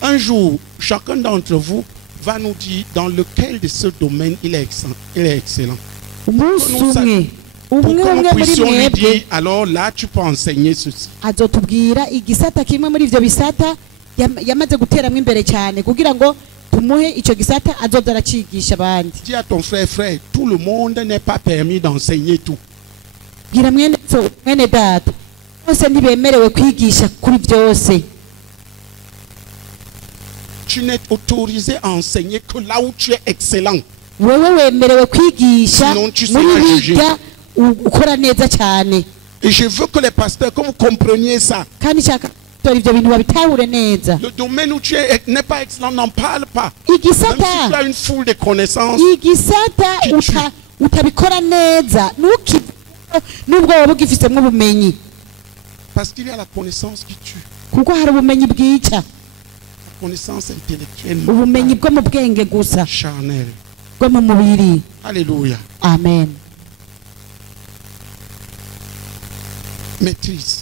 Un jour, chacun d'entre vous va nous dire dans lequel de ce domaine il est excellent. Umunsi umwe Pour que nous muri puissions lui mwebwe dire, alors là, tu peux enseigner ceci. azotubwira igisata kimwe muri ivyo bisata yamaze guteramo imbere cyane kugira ngo tumuhe icyo gisata azoza aracigisha abandi. Dis à ton frère, tout le monde n'est pas permis d'enseigner tout. Bwira mwene data bose ntibemerewe kwigisha kuri byose. Tu n'es autorisé à enseigner que là où tu es excellent. Wewe wemerewe kwigisha Sinon, tu muri seras jugé. bijya ukora neza cyane. Et je veux que les pasteurs, que vous compreniez ça. Kandi shaka ivyo bintu babitahure neza. Le domaine où tu n'est pas excellent, n'en parle pas. Même si tu Igisata as une foule de connaissances, utabikora neza nubwo waba ugifisemo ubumenyi, parce qu'il y a la connaissance qui tue. kuko hari ubumenyi bwica, La connaissance intellectuelle, ubumenyi bwo mu bwenge gusa charnelle. bwo mu mubiri. Alléluia. Amen. Maîtrise.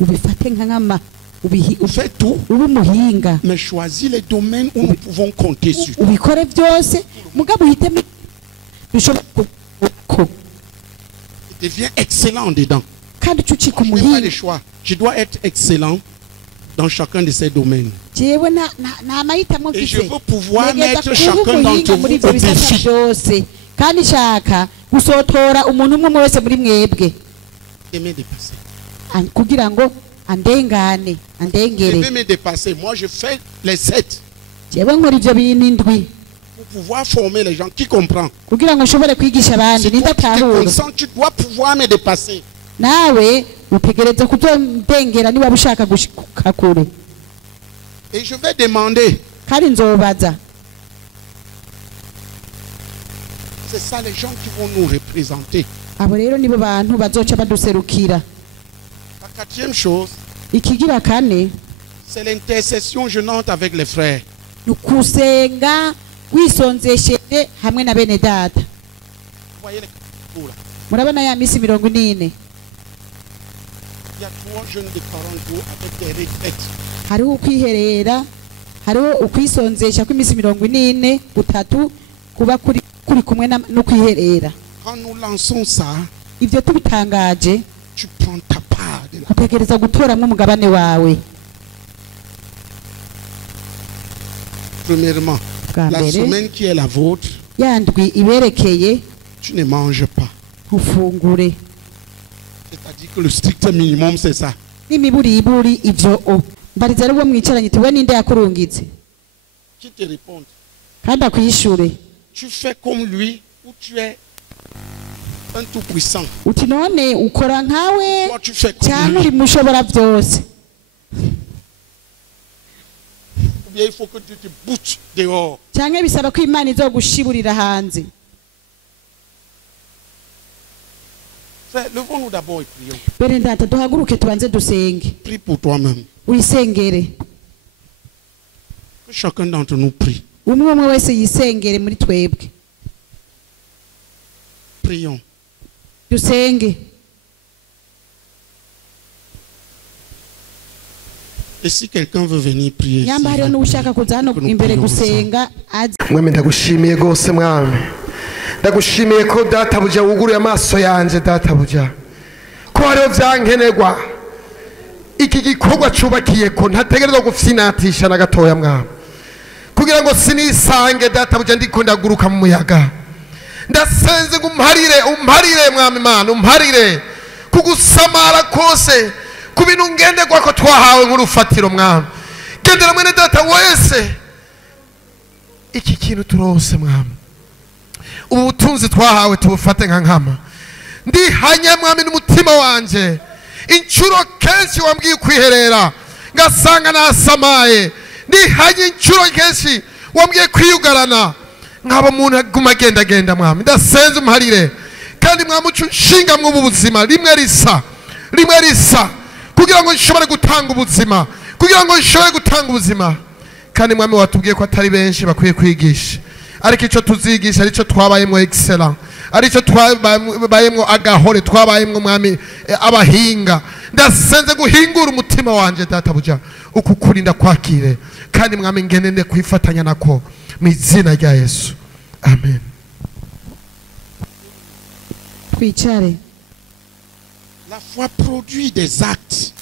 Ubifate nk'ama Fais tout, ube umuhinga, mais choisis les domaines où nous pouvons compter sur. ubikore byose mugabo uhitemo bishobora ko Deviens excellent dedans. kandi ucika Je n'ai pas umuhinga. le choix. Je dois être excellent dans chacun de ces domaines. Jewe nta mahitamo Et je mfise, veux pouvoir negeza mettre kuba chacun d'entre umuhinga muri vous ibyo au bisata défi. byose, kandi nshaka gusotora umuntu umwe wese muri mwebwe De me dépasser. kugira ngo andengane Je andengere. vais me dépasser. Moi, je fais les 7 Jewe nkora ibyo bintu indwi pour pouvoir former les gens. Qui comprend? kugira ngo nshobore kwigisha abandi. Si toi tu te Nindatahura concentres, tu dois pouvoir me dépasser. nawe utegereza kuzondengera niba ushaka gushika kure. Et je vais demander. Kandi nzobaza, C'est ça les gens qui vont nous représenter. abo rero nibo bantu bazoca baduserukira. La 4e chose, Ikigira kane c'est l'intercession gênante avec les frères. nukusenga wisonzesheje hamwe na bene data. Vous voyez les cours là. Murabona ya misi 40. Il y a 3 jeunes de 40 jours avec des retraites. Hariho ukwiherera, hariho ukwisonzesha kw'imisi 40 gutatu kuba kuri kumwe no kwiherera. Quand nous lançons ça, Ivyo tubitangaje tu prends ta part de la. utegereza gutoramwo umugabane wawe. Premièrement, Bwa la mbere semaine qui est la vôtre, yandwi iberekeye tu ne manges pas. ufungure C'est-à-dire que le strict minimum, c'est ça. n'imiburiburi ivyo mbariza ari bo mwicaranye tuwe ninde yakurungitse Qui te répond? kandi akwishure Tu fais comme lui ou tu es un tout puissant. uti none ukora nkawe Toi, tu fais comme cyangwa lui. uri mushobora byose, Ou bien il faut que tu te bouttes dehors. cyangwa bisaba ko Imana izogushiburira hanze. Frère, levons-nous d'abord et prions. Bene data duhaguruke tubanze dusenge. Prie pour toi-même. Wisengere, Que chacun d'entre nous prie. umwe umwe wese yisengere muri twebwe. Prions. Dusenge. Et si quelqu'un veut venir prier, ici, Nyamba hariho n'ushaka kuza hano imbere gusenga aze. mwami ndagushimiye rwose mwami, ndagushimiye ko databuja wuguruye amaso yanjye databuja, ko hariho byankenerwa iki gikorwa cyubakiye ko ntategerezwa gufinatisha na gatoya mwami, kugira ngo sinisange databuja ndiko ndaguruka mu muyaga. Ndasenze ngo umparire mwami Mana, umparire kugusamara kose ku bintu ngenderwa ko twahawe nk'urufatiro mwami. gendera mwene data wese iki kintu turose mwami ubu butunzi twahawe tubufate nka nkama ndihanye mwami n'umutima wanje inshuro kenshi wambwiye kwiherera ngasanga nasamaye ndihanye inshuro kenshi wambwiye kwiyugarana nkaba umuntu aguma agenda mwami ndasenze umuharire kandi mwami uca unshinga mw'ubu buzima rimwe risa kugira ngo nshobore gutanga ubuzima kandi mwami watubwiye ko atari benshi bakwiye kwigisha ariko icyo tuzigisha aricyo twabayemo excellent aricyo twabayemo agahore twabayemo mwami abahinga ndasenze guhingura umutima wanje databuja ukukurinda kwakire kandi mwami ngenende kwifatanya nako mu izina rya Yesu amen. Twicare. La foi produit des actes.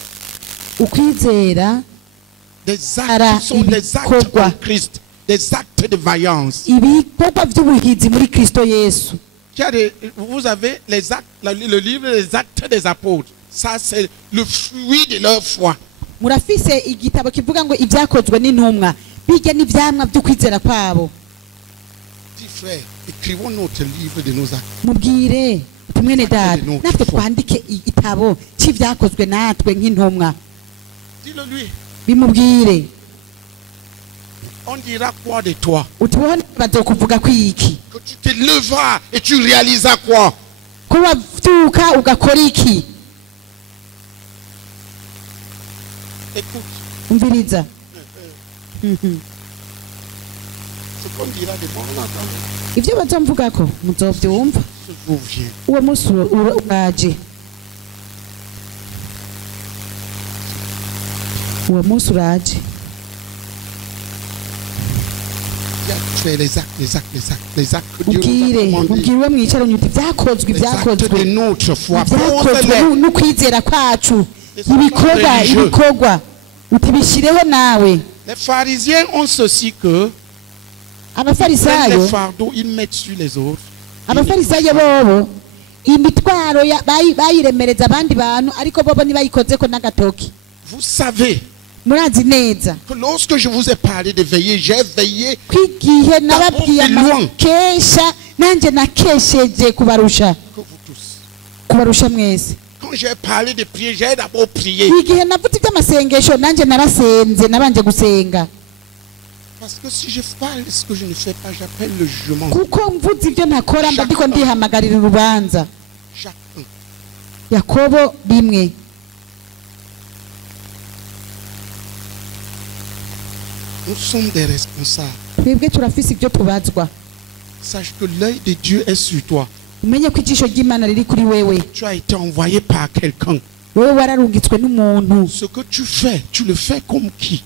Ukwizera des actes qui sont des actes en Christ, des actes de vaillance. Vous avez les actes, le livre des actes des apôtres. Ça c'est le fruit de leur foi. Murafise igitabo kivuga ngo ibyakozwe n'intumwa bijya n'ivyamwa byo kwizera kwabo. Dis frère, écrivons notre livre de nos actes. Mubwire tumwene dada natwe twandike igitabo cy'ibyakozwe natwe nk'intumwa. Dis-le lui. Bimubwire. On dira quoi de toi? Que tu te lèveras et tu réaliseras quoi? Écoute. Ce qu'on dira de moi, on entend. Ce jour vient. Tu fais les actes que Dieu nous a commandés. Les actes de notre foi. Les pharisiens ont ceci que les fardeaux ils mettent sur les autres. Vous savez que lorsque je vous ai parlé de veiller, j'ai veillé d'abord de loin que vous tous. Quand j'ai parlé de prier, j'ai d'abord prié. Parce que si je parle ce que je ne fais pas, j'appelle le jugement. Jacques 1. Nous sommes des responsables. Sache que l'œil de Dieu est sur toi. Tu as été envoyé par quelqu'un. Ce que tu fais, tu le fais comme qui?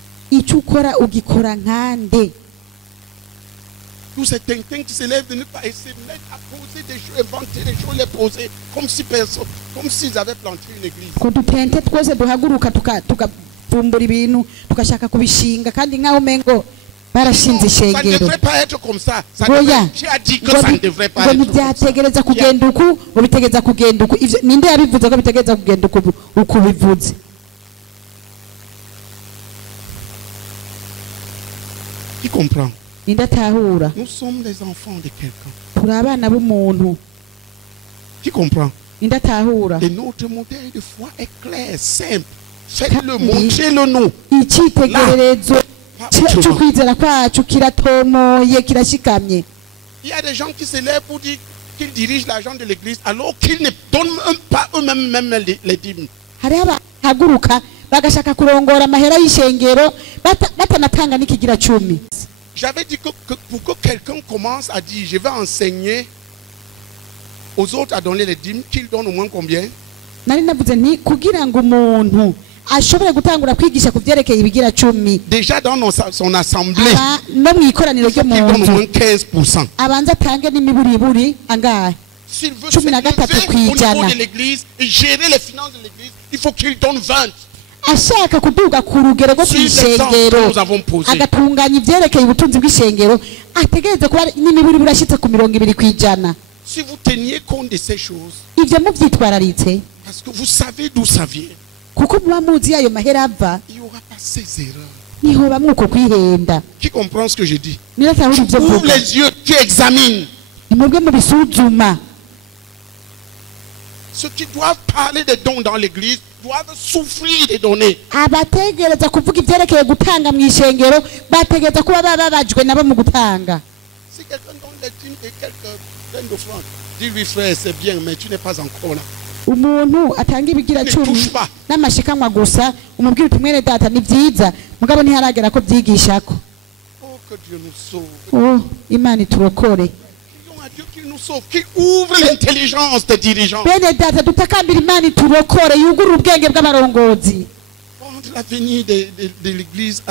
Tous ces tintin qui se lèvent de ne pas et se mettent à poser des choses, inventer des choses, les poser comme si personne, comme s'ils avaient planté une église. Ça ne devrait pas être comme ça. Qui a dit que ça ne devrait pas être comme ça? Qui comprend? Nous sommes les enfants de quelqu'un. Qui comprend? Et notre modèle de foi est clair, simple. Faites-le, montrez-le nous. Il y a des gens qui se lèvent pour dire qu'ils dirigent l'argent de l'église alors qu'ils ne donnent pas eux-mêmes les dîmes. J'avais dit que pour que quelqu'un commence à dire je vais enseigner aux autres à donner les dîmes, qu'ils donnent au moins combien? Déjà dans son assemblée, il donne au moins 15%. S'il veut se lever au niveau de l'église et gérer les finances de l'église, il faut qu'il donne 20. Nous avons posé. Si vous teniez compte de ces choses, parce que vous savez d'où ça vient, il n'y aura pas ces erreurs. niho bamwe uko kwihenda. Qui comprend ce que je dis? Niratahura ibyo Ouvre mvuga. les yeux, tu examines. Nimubwe mu bisuzuma. Ceux qui doivent parler des dons dans l'église doivent souffrir des données. Abategereza kuvuga ivyerekeye gutanga mu ishengero bategereza kuba bababajwe nabo mu gutanga. Si quelqu'un donne des dîmes et quelques pleines d'offrandes, dis-lui frère, c'est bien, mais tu n'es pas encore là. Umuntu atanga ibigira Ne 10 touche pas. n'amashikanwa gusa umubwira uti mwene data ni vyiza mugabo ntiharagera ko vyigishako. Oh, que Dieu nous sauve. Oh, Imana iturokore. Prions à Dieu qu'il nous sauve, qu'il ouvre l'intelligence des dirigeants. Bene data dutakambira Imana iturokore yugurura ubwenge bw'abarongozi. Contre l'avenir de l'église,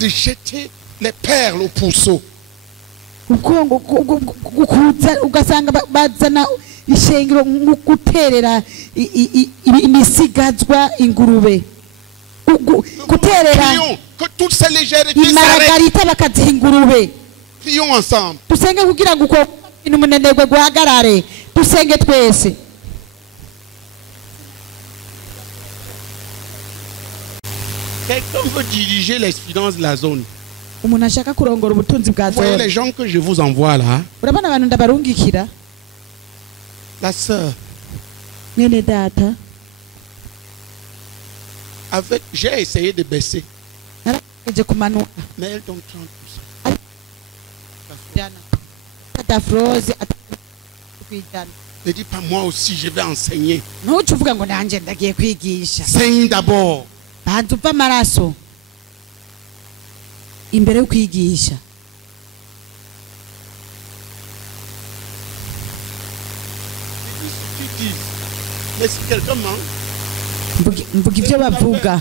de jeter les perles au pourceau. Ukongo kuza ugasanga bazana ishengero guterera imisigazwa ingurube. Guterera Prions que toutes ces légèretés s'arrêtent. imaragarita bakaziha ingurube. Prions ensemble. Dusenge kugira ngo uko umunenegwe guhagarare. Dusenge twese. Quelqu'un veut diriger les finances de la zone. Umuntu ashaka kurongora ubutunzi bwa Vous voyez zone. les gens que je vous envoie là. Urabona abantu ndabarungikira. La sœur, Mwene data. j'ai essayé de baisser, Naraje kumanuka. mais elle donne 30%. Dafroze atwijana. Ne dis pas moi aussi je vais enseigner. Ntuce uvuga ngo nanje ndagiye kwigisha. Enseigne d'abord. Bantu uva amaraso imbere yo kwigisha. Mais si quelqu'un ment, Mvuga ivyo bavuga.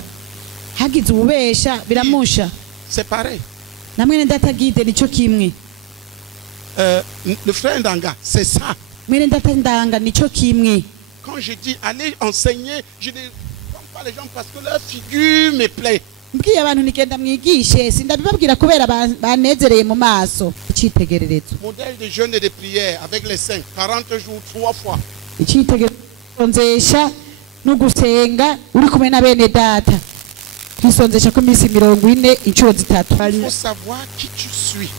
Hagize ububesha biramusha. c'est pareil. Na mwene data gide nico kimwe. Le frère Ndanga, c'est ça. Mwene data ndanga nico kimwe. Quand je dis allez enseigner, je ne prends pas les gens parce que leur figure me plaît. Mbwiye abantu nigenda mwigishe sindabibabwira kubera banezereye mu maso. Icitegererezo. Modèle de jeûne et de prière avec les saints, 40 jours, 3 fois. Icitegererezo no gusenga uri kumwe na bene data. Twisonzesha ko iminsi 40 inshuro zitatu. Il faut savoir qui tu suis.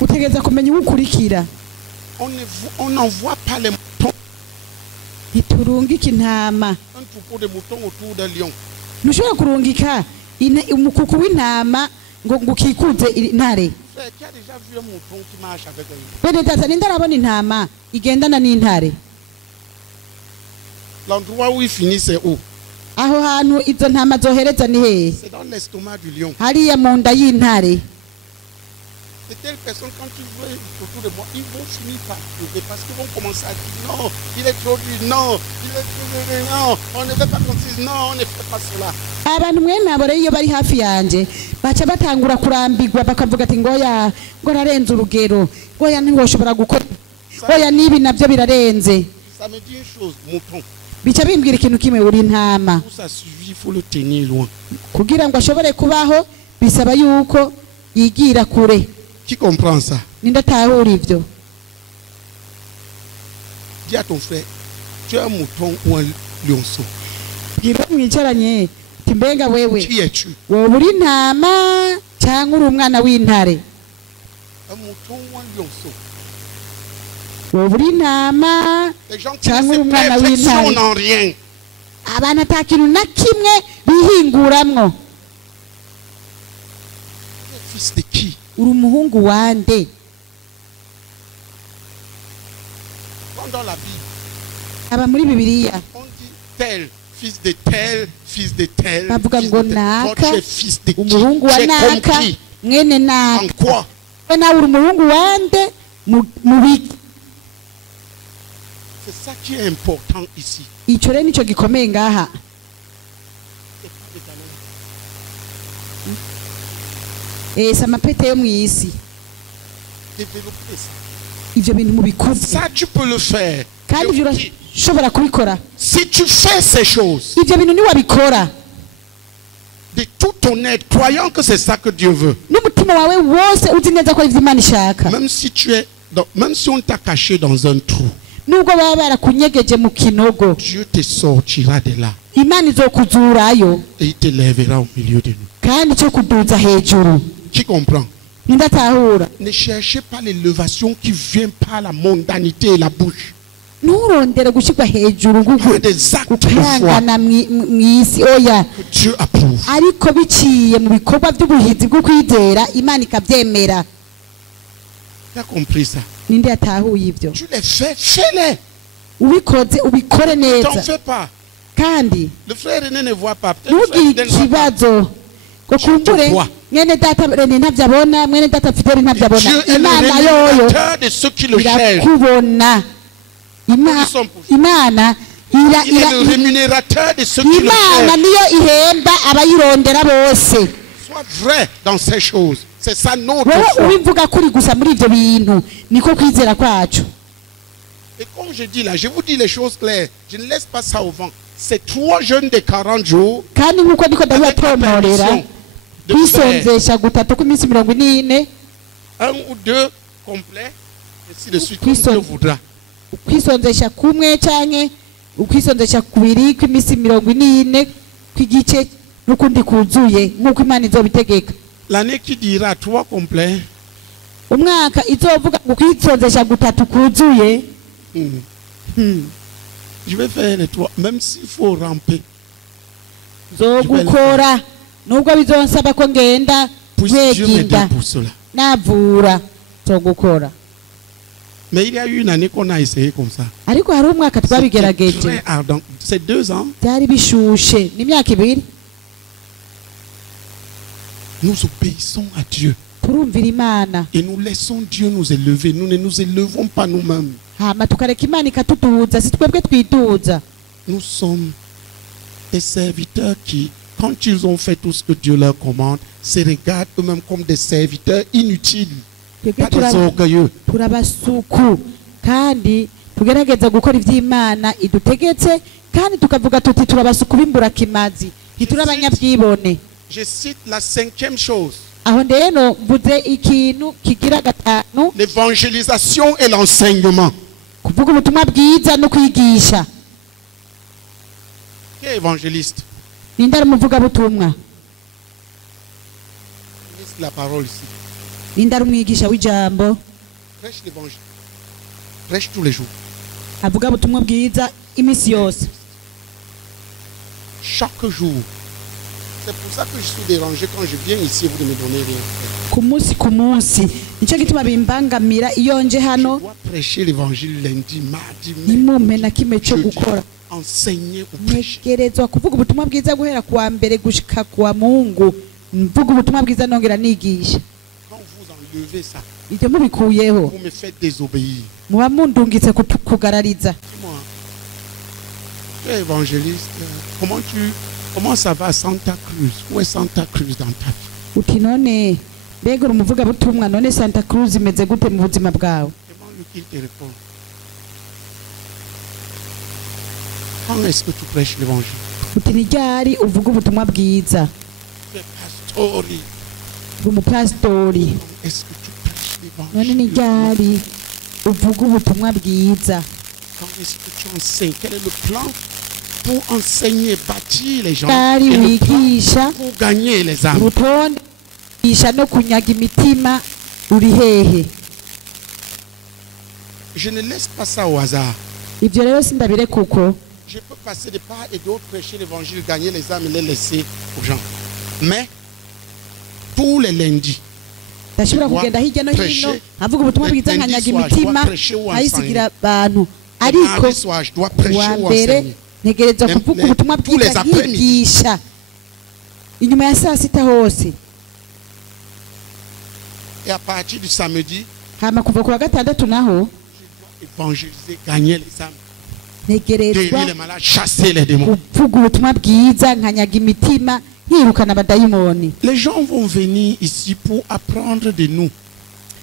Utegeza kumenya ukurikira. On n'envoie pas les moutons. Iturungika intama. Un troupeau de moutons autour d'un lion. Ntushobora kurungika umukuku w'intama ngo ukikuze intare. Frère, qui a déjà vu un mouton qui marche avec un lion? Bene data nindarabona intama igendana n'intare. L'endroit où il finit, c'est où? Aho hantu izo ntama zohereza ni hehe? C'est dans l'estomac du lion. Hariya mu nda y'intare. De telles personnes, quand tu vois autour de moi, ils vont finir par pleurer parce qu'ils vont commencer à dire non, il est trop dur, non, il est trop dur, non, on ne fait pas comme ça, non, on ne fait pas cela. Abantu mwene abo rero iyo bari hafi yanje baca batangura kurambirwa bakavuga ati ngoya ngo rarenze urugero ngoya ntiwoshobora gukora ngoya nibi nabyo birarenze. Ça me dit une chose, mouton. Bica bimbwira ikintu kimwe uri intama. Pour ça suivi, il faut le tenir loin. Kugira ngo ashobore kubaho bisaba yuko yigira kure. Qui comprend ça? Nindatahura ivyo. Dis à ton frère, tu es un mouton ou un lionceau? Bwira mwicaranye ati mbenga wewe Qui es-tu? wowe uri intama cyangwa uri umwana w'intare? Un mouton ou un lionceau? Wowe uri intama Les gens qui cyangwa uri ne se umwana w'intare? perfectionnent en rien. Abantu ata kintu na kimwe bihinguramwo. Fils de qui? Uri umuhungu wande? Dans la Bible, Aba muri Bibiliya on dit tel, fils de tel, fils de tel. bavuga Fils ngo de tel. Toi, naka tu es fils de qui? umuhungu wa J'ai naka compris. mwene En naka. quoi? We nawe uri umuhungu wande mu biki? C'est ça qui est important ici. Ico rero nico gikomeye ngaha. Samapete yo mw'isi. Développer ça. Ivyo bintu mubikuze. Ça, tu peux le faire. Kandi ivyo urashobora kubikora. Si tu fais ces choses Ivyo bintu niwabikora de tout ton être, croyant que c'est ça que Dieu veut, n'umutima wawe wose uzi neza ko ivyo Imana ishaka. même si tu es même si on t'a caché dans un trou, nubwo baba barakunyegeje mu kinogo Dieu te sortira de là imana izokuzurayo et il te lèvera au milieu de nous. kandi cyo kuduza hejuru Qui comprend? nindatahura Ne cherchez pas l'élévation qui vient par la mondanité et la bouche. nturondere gushyirwa hejuru Il y a des actes de foi gukwihangana mw'isi oya que Dieu approuve. ariko biciye mu bikorwa by'ubuhizi bwo kwizera imana ikabyemera. Tu as compris ça? Ninde yatahuye ibyo? Tu les fais, fais-les. Ubikoze ubikore T'en neza fais pas. kandi Le frère René ne voit pas. Peut-être le frère ntugire Fidèle ne voit pas. ikibazo ngo kumbure vois. mwene data Rene ntabyo abona mwene data Fideli ntabyo abona Dieu est imana le yoyo rémunérateur de ceux qui le cherchent. irakubona imana Il est le rémunérateur de ceux qui le imana cherchent. niyo ihemba abayirondera bose. Sois vrai dans ces choses. C'est ça notre wowe foi. ubivuga kuri gusa muri ibyo bintu niko kwizera kwacu. Et comme je dis là, je vous dis les choses claires. Je ne laisse pas ça au vent. C'est 3 jeûnes de 40 jours. kandi nkuko ndiko Avec la ndabibatomorera permission de faire kwisonzesha gutatu kw'iminsi 40 1 ou 2 complets. Et ainsi de suite, Oui, comme Dieu voudra. ukwisonzesha kumwe canke ukwisonzesha kubiri kw'iminsi 40 kw'igice n'ukundi kuzuye nk'uko imana izobitegeka. L'année qui dira 3 complets. umwaka izovuga ngo kwisonzesha gutatu kuzuye Je vais faire les 3, même s'il faut ramper. zogukora nubwo bizonsaba ko ngenda Puisse Dieu m'aider nteginda pour cela. navura zogukora. Mais il y a eu une année qu'on a essayé comme ça. ariko hari umwaka C'était twabigerageje très ardent. C'est 2 ans. byari bishushe n'imyaka 2 Nous obéissons à Dieu. turumvira imana Et nous laissons Dieu nous élever. Nous ne nous élevons pas nous-mêmes. hama tukareka imana ikatuduza si twebwe twiduza. Nous sommes des serviteurs qui, quand ils ont fait tout ce que Dieu leur commande, se regardent eux-mêmes comme des serviteurs inutiles, twebwe pas des orgueilleux. turabasuku kandi tugerageza gukora iby'imana idutegetse kandi tukavuga tuti turabasuku b'imburakimazi ntituri abanyabyibone. Je cite la 5e chose, aho ndeno mvuze ikintu kigira 5 l'évangélisation et l'enseignement. kuvuga ubutumwa bwiza no kwigisha. Qui est évangéliste? ninde ari umuvugabutumwa? Lise la parole ici. ninde ari umwigisha w'ijambo? Prêche l'évangile. Prêche tous les jours. avuga ubutumwa bwiza iminsi yose. Chaque jour. C'est pour ça que je suis dérangé quand je viens ici, vous ne me donnez rien. ku munsi nicyo gituma bimbangamira iyo nje Je hano dois prêcher l'évangile lundi, mardi, ntimume na kimwe cyo jeudi. gukora. Enseigner ou prêcher. ntegerezwa kuvuga ubutumwa bwiza guhera kuwa mbere gushika kuwa Mungu. mvuga ubutumwa bwiza nongera nigisha. Quand vous enlevez ça, ibyo mubikuyeho vous me faites désobéir. muba mundungitse kugarariza. Dis-moi, tu es évangéliste, comment ça va à Santa Cruz? Où est Santa Cruz dans ta vie? uti none mbega uri umuvugabutumwa none Santa Cruz imeze gute mu buzima bwawe? Demande-lui qu'il te répond. Quand est-ce que tu prêches l'évangile? uti ni ryari uvuga ubutumwa bwiza? Tu es pastori. uri umupasitori Quand est-ce que tu prêches none ni l'évangile? ryari uvuga ubutumwa bwiza? Quand est-ce que tu enseignes? Quel est le plan pour enseigner, bâtir les gens? ryari Et le plan wigisha pour gagner les âmes? urutonde wigisha no kunyaga imitima uri hehe? Je ne laisse pas ça au hasard. ibyo rero sindabire kuko Je peux passer de part et d'autre, prêcher l'évangile, gagner les âmes et les laisser aux gens. Mais, tous les lundis, ndashobora kugenda hirya no hino avuga ubutumwa bwiza nkanyaga imitima ayisigira abantu ariko mardi soir, je dois prêcher wa ou mbere enseigner. ntegerezwa kuvuga ubutumwa tous les bwiza après-midi. nkigisha inyuma ya saa sita hose. Et à partir du samedi, hama kuva ku wa gatandatu naho évangéliser, gagner les âmes, ntegerezwa guérir les malades, chasser les démons. kuvuga ubutumwa bwiza nkanyaga imitima yirukana abadayimoni. Les gens vont venir ici pour apprendre de nous.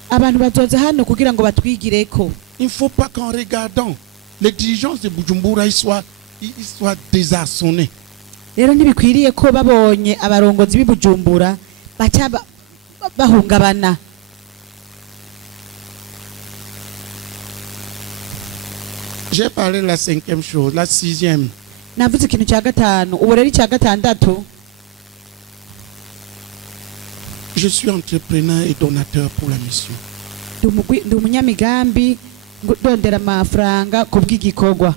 abantu bazoza hano kugira ngo batwigireko. Il ne faut pas qu'en regardant les dirigeants de Bujumbura, ils soient désarçonnés. rero ntibikwiriye ko babonye abarongozi b'i Bujumbura baca bahungabana. J'ai parlé de la 5e chose, la 6e. navuze ikintu cya gatanu ubu rero icya gatandatu Je suis entrepreneur et donateur pour la mission. ndi umunyamigambi ndondera amafaranga ku bw'igikorwa.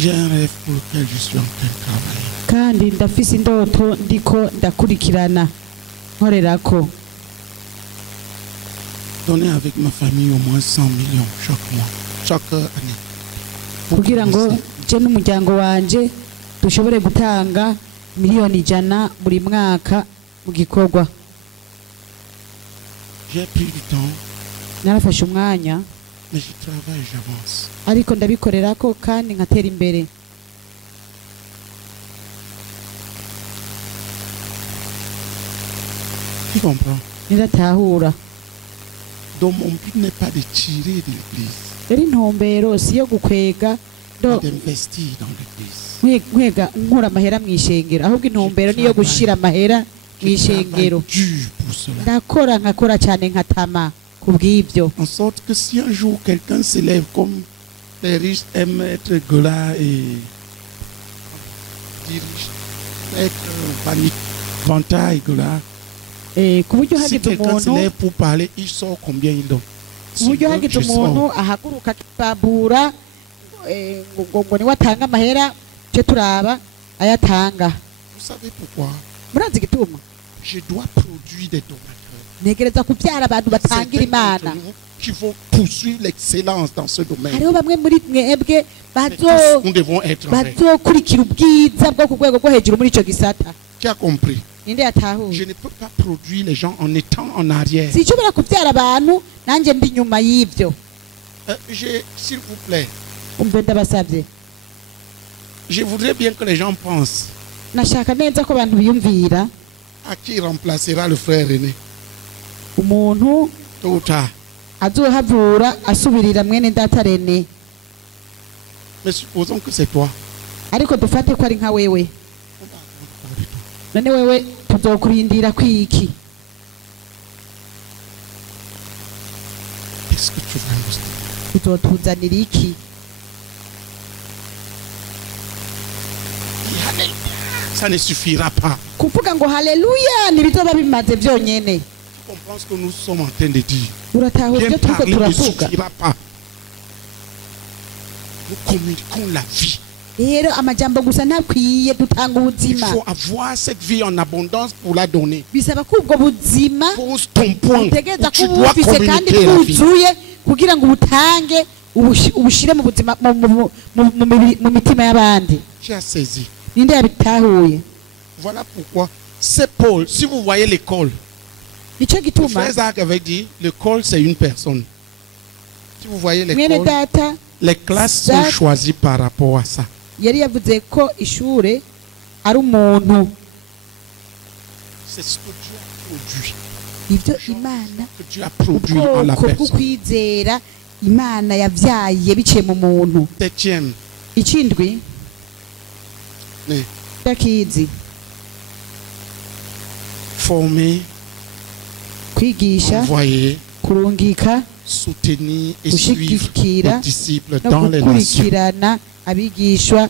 J'ai un rêve pour lequel je suis en train de travailler. kandi ndafise indoto ndiko ndakurikirana nkorerako. Donner avec ma famille au moins 100 millions chaque mois, chaque année. kugira ngo je n'umuryango wanje dushobore gutanga miliyoni 100 buri mwaka mu gikorwa. J'ai pris du temps, narafashe umwanya mais je travaille et j'avance. ariko ndabikorerako kandi nkatera imbere. Tu comprends? Niratahura Donc mon but n'est pas de tirer de l'église, rero intumbero si yo gukwega mais d'investir dans l'église. nkwega nkura amahera mu ishengero, ahubwo intumbero niyo gushira amahera mu Je ishengero. travaille dur pour cela. ndakora cyane nkatama ku bw'ibyo, En sorte que si un jour quelqu'un s'élève comme les riches aiment être glas et dirige, être vantard et glas, ku buryo si hagize quelqu'un umuntu s'élève pour parler, il sort combien il donne. ku buryo hagize Je umuntu sors. ahaguruka akibabura ngo niwe atanga amahera cyo turaba ayatanga. Vous savez pourquoi? murazi igituma Je dois produire des donateurs. ntegereza kubyara abantu batangira Certains imana. d'entre nous qui vont poursuivre l'excellence dans ce domaine. hariho bamwe muri mwebwe Mais tous, nous devons être en règle. bazokurikira ubwiza bwo ku rwego rwo hejuru muri icyo gisata. Tu as compris? ninde yatahuye? Je ne peux pas produire les gens en étant en arrière. sinshobora kubyara abantu nanjye ndi nyuma y'ibyo. S'il vous plaît, umve ndabasabye, je voudrais bien que les gens pensent nashaka neza ko abantu biyumvira à qui remplacera le frère aîné umuntu tôt ou tard. azohavura asubirira mwene data Rene. Mais supposons que c'est toi. ariko dufate ko ari nka wewe, On va attendre pour toi. none wewe tuzokurindira kwiki? Qu'est-ce que tu vas nous dire? uzotuzanira iki? Ça ne suffira pas. kuvuga ngo haleluya ntibizoba bimaze byonyene. Tu comprends ce que nous sommes en train de dire? uratahura Bien ibyo turiko parler ne turavuga. suffira pas. Nous communiquons la vie. rero amajambo gusa ntakwiye, dutanga Il ubuzima. faut avoir cette vie en abondance pour la donner. bisaba ko ubwo buzima Pose ton point. utegereza Où tu kuba dois ubufise kandi communiquer la vie. bwuzuye kugira ngo ubutange ubushire mu buzima mu mitima y'abandi. Tu as saisi. ninde yabitahuye? Voilà pourquoi c'est Paul. Si vous voyez l'école, nicyo le gituma frère Zach avait dit l'école c'est une personne. Si vous voyez mwene l'école, data les classes sont Zach choisies par rapport à ça. yari yavuze ko ishure ari umuntu. C'est ce que Dieu a produit. ibyo imana Que Dieu a produit en la ubwoko personne. bw'ukwizera imana yabyaye biciye mu muntu. Septième, ikindwi mais ndakizi, former, kwigisha, envoyer, kurungika, soutenir et suivre gushigikira les disciples no dans les nations. gukurikirana abigishwa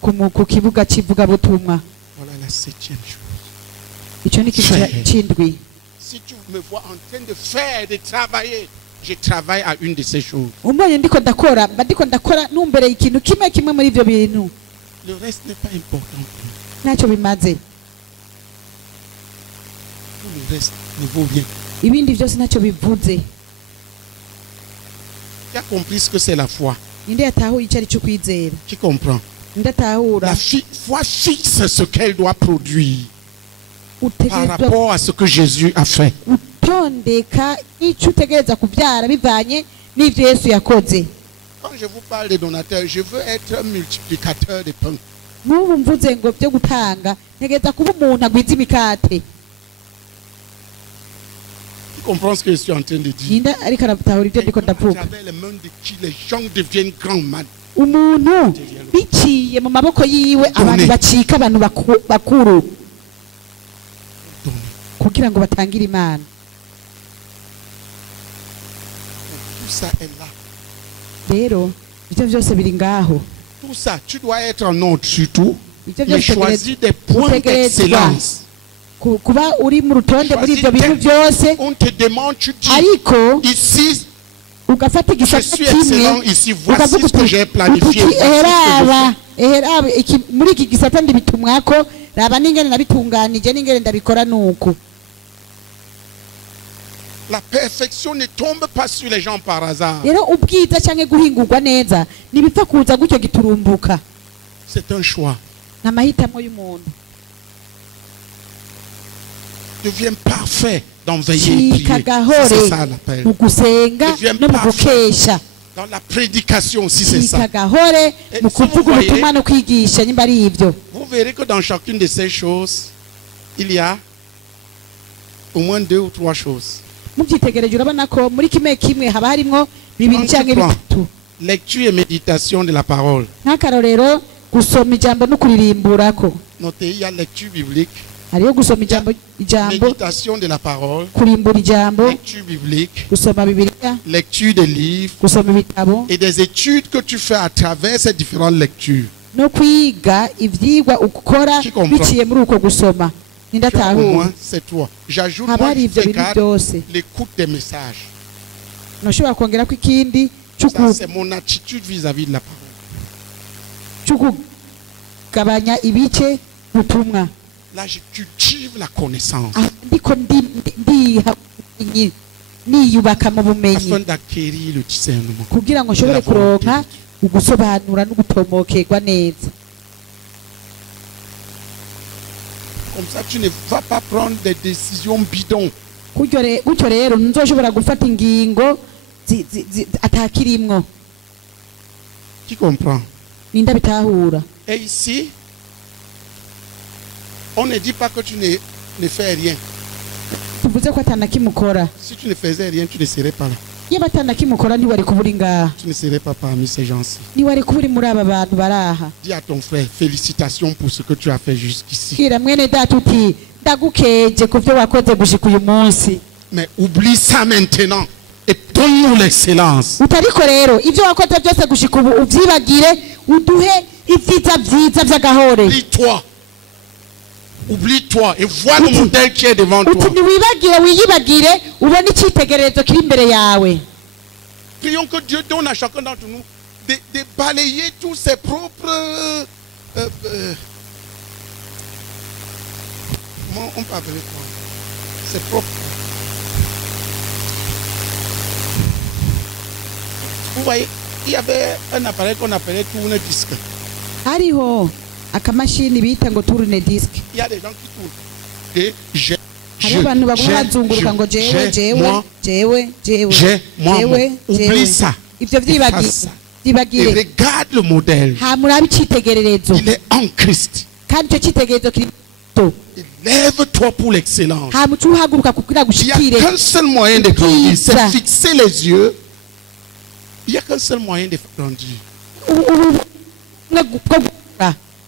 ku kibuga cy'ivugabutumwa. Voilà la septième chose. icyo ni ikintu Frère. cy'indwi. Si tu me vois en train de faire, de travailler, je travaille à une de ces choses. umbonye ndiko ndakora mba ndiko ndakora numbereye ikintu kimwe muri ibyo bintu, Le reste n'est pas important. ntacyo bimaze. Tout le reste ne vaut rien. ibindi byose ntacyo bivuze. Tu as compris ce que c'est la foi. ninde yatahuye icyo ari cyo kwizera? Tu comprends? ndatahura. La foi fixe ce qu'elle doit produire par utegerezwa rapport à ce que Jésus a fait. gutondeka icyo utegereza kubyara bivanye n'ibyo Yesu yakoze. Quand je vous parle des donateurs, je veux être un multiplicateur de pain. n'ubu mvuze ngo byo gutanga ntegereza kuba umuntu agwiza imikate. Tu comprends ce que je suis en train de dire? ninde ariko aratahura ibyo ndiko À ndavuga? travers les mains de qui les gens deviennent grands man. umuntu biciye mu maboko yiwe abantu bacika abantu bakuru Donner. kugira ngo batangire imana. ça est là. rero ibyo byose biri ngaho. Tout ça, tu dois être en ordre surtout. Ibyo Mais byose choisis des points utegerezwa d'excellence. kuba uri mu rutonde muri ibyo bintu byose, On te demande, tu dis, ariko ici, ugafata je igisata suis kimwe excellent ici, voici ukavuga ce que j'ai uti planifié. voici ce que je eheraba fais. eheraba muri iki gisata ndibitumwako, raba n'ingene nabitunganije n'ingene ndabikora nuko. La perfection ne tombe pas sur les gens par hasard. Rero ubwiza cyangwa guhingurwa neza nibipfa kuza gutyo giturumbuka, C'est un choix. n'amahitamo y'umuntu. Deviens parfait dans veiller et Cika prier. gahore C'est ça l'appel. mu gusenga Deviens no mu parfait. gukesha. Dans la prédication aussi, c'est Cika ça. gahore Et mu si vous kuvuga voyez- ubutumwa no kwigisha nyimba ari ibyo. Vous verrez que dans chacune de ces choses, il y a au moins 2 ou 3 choses. Mubyitegereje urabona ko muri kimwe kimwe haba harimo bibiri cyangwa bitatu. Lecture et méditation de la parole. Nk'akarorero gusoma ijambo no kuririmburako. Notez, il y a lecture biblique, Hariyo gusoma ijambo méditation de la parole, kurimbura ijambo, lecture biblique, gusoma Bibiliya, lecture des livres gusoma ibitabo et des études que tu fais à travers ces différentes lectures. no kwiga ivyigwa ukora Tu comprends? biciye muri uko gusoma. Tu as au Nindatahura. moins, c'est toi. J'ajoute, Haba moi, hari je ivyo fais bintu garde byose. l'écoute des messages. Noshobora kongerako ikindi Ça, c'est mon attitude vis-à-vis de la parole. cy'ukugabanya ibice butumwa. Là, je cultive la connaissance Ndiko niyubaka mu bumenyi afin d'acquérir le discernement. kugira ngo nshobore kuronka ugusobanura no gutomokerwa neza. Comme ça, tu ne vas pas prendre des décisions bidons. Gutyo rero nzoshobora gufata ingingo atakirimwo. Tu comprends? Ninda bitahura. Et ici, on ne dit pas que tu ne fais rien. Tuvuze ko atanakimukora. Si tu ne faisais rien, tu ne serais pas là. Iyo batanakimukora ntiwari kubura ngaha. Tu ne serais pas parmi ces gens-ci. Ntiwari kubura muri aba bantu baraha. Dis à ton frère, félicitations pour ce que tu as fait jusqu'ici. Kira mwene data uti ndagukeje ku byo wakoze gushika uyu munsi. Mais oublie ça maintenant et donne-nous l'excellence. Utariko rero ibyo wakoze byose gushika ubu ubyibagire uduhe ibyiza byiza by'agahore. Oublie-toi. Oublie-toi et vois le modèle qui est devant toi. Uti niwibagire wiyibagire ubone icyitegererezo kiri imbere yawe. Prions que Dieu donne à chacun d'entre nous de balayer tous ses propres... comment on peut appeler quoi? Ses propres... Vous voyez, il y avait un appareil qu'on appelait tourne-disque. Hariho akamashini bita ngo tourne disque. Il y a des gens qui tournent. Et Hariho abantu baguma bazunguruka ngo jewe. Oublie ça. Ibyo byibagire. Et regarde le modèle. Hamurabe icyitegererezo. Il est en Christ. Kandi icyo cyitegererezo kiri to. Lève-toi pour l'excellence. Hamucu uhaguruka kugira Il n'y a gushikire. qu'un seul moyen de grandir, c'est fixer les yeux. Il n'y a qu'un seul moyen de grandir.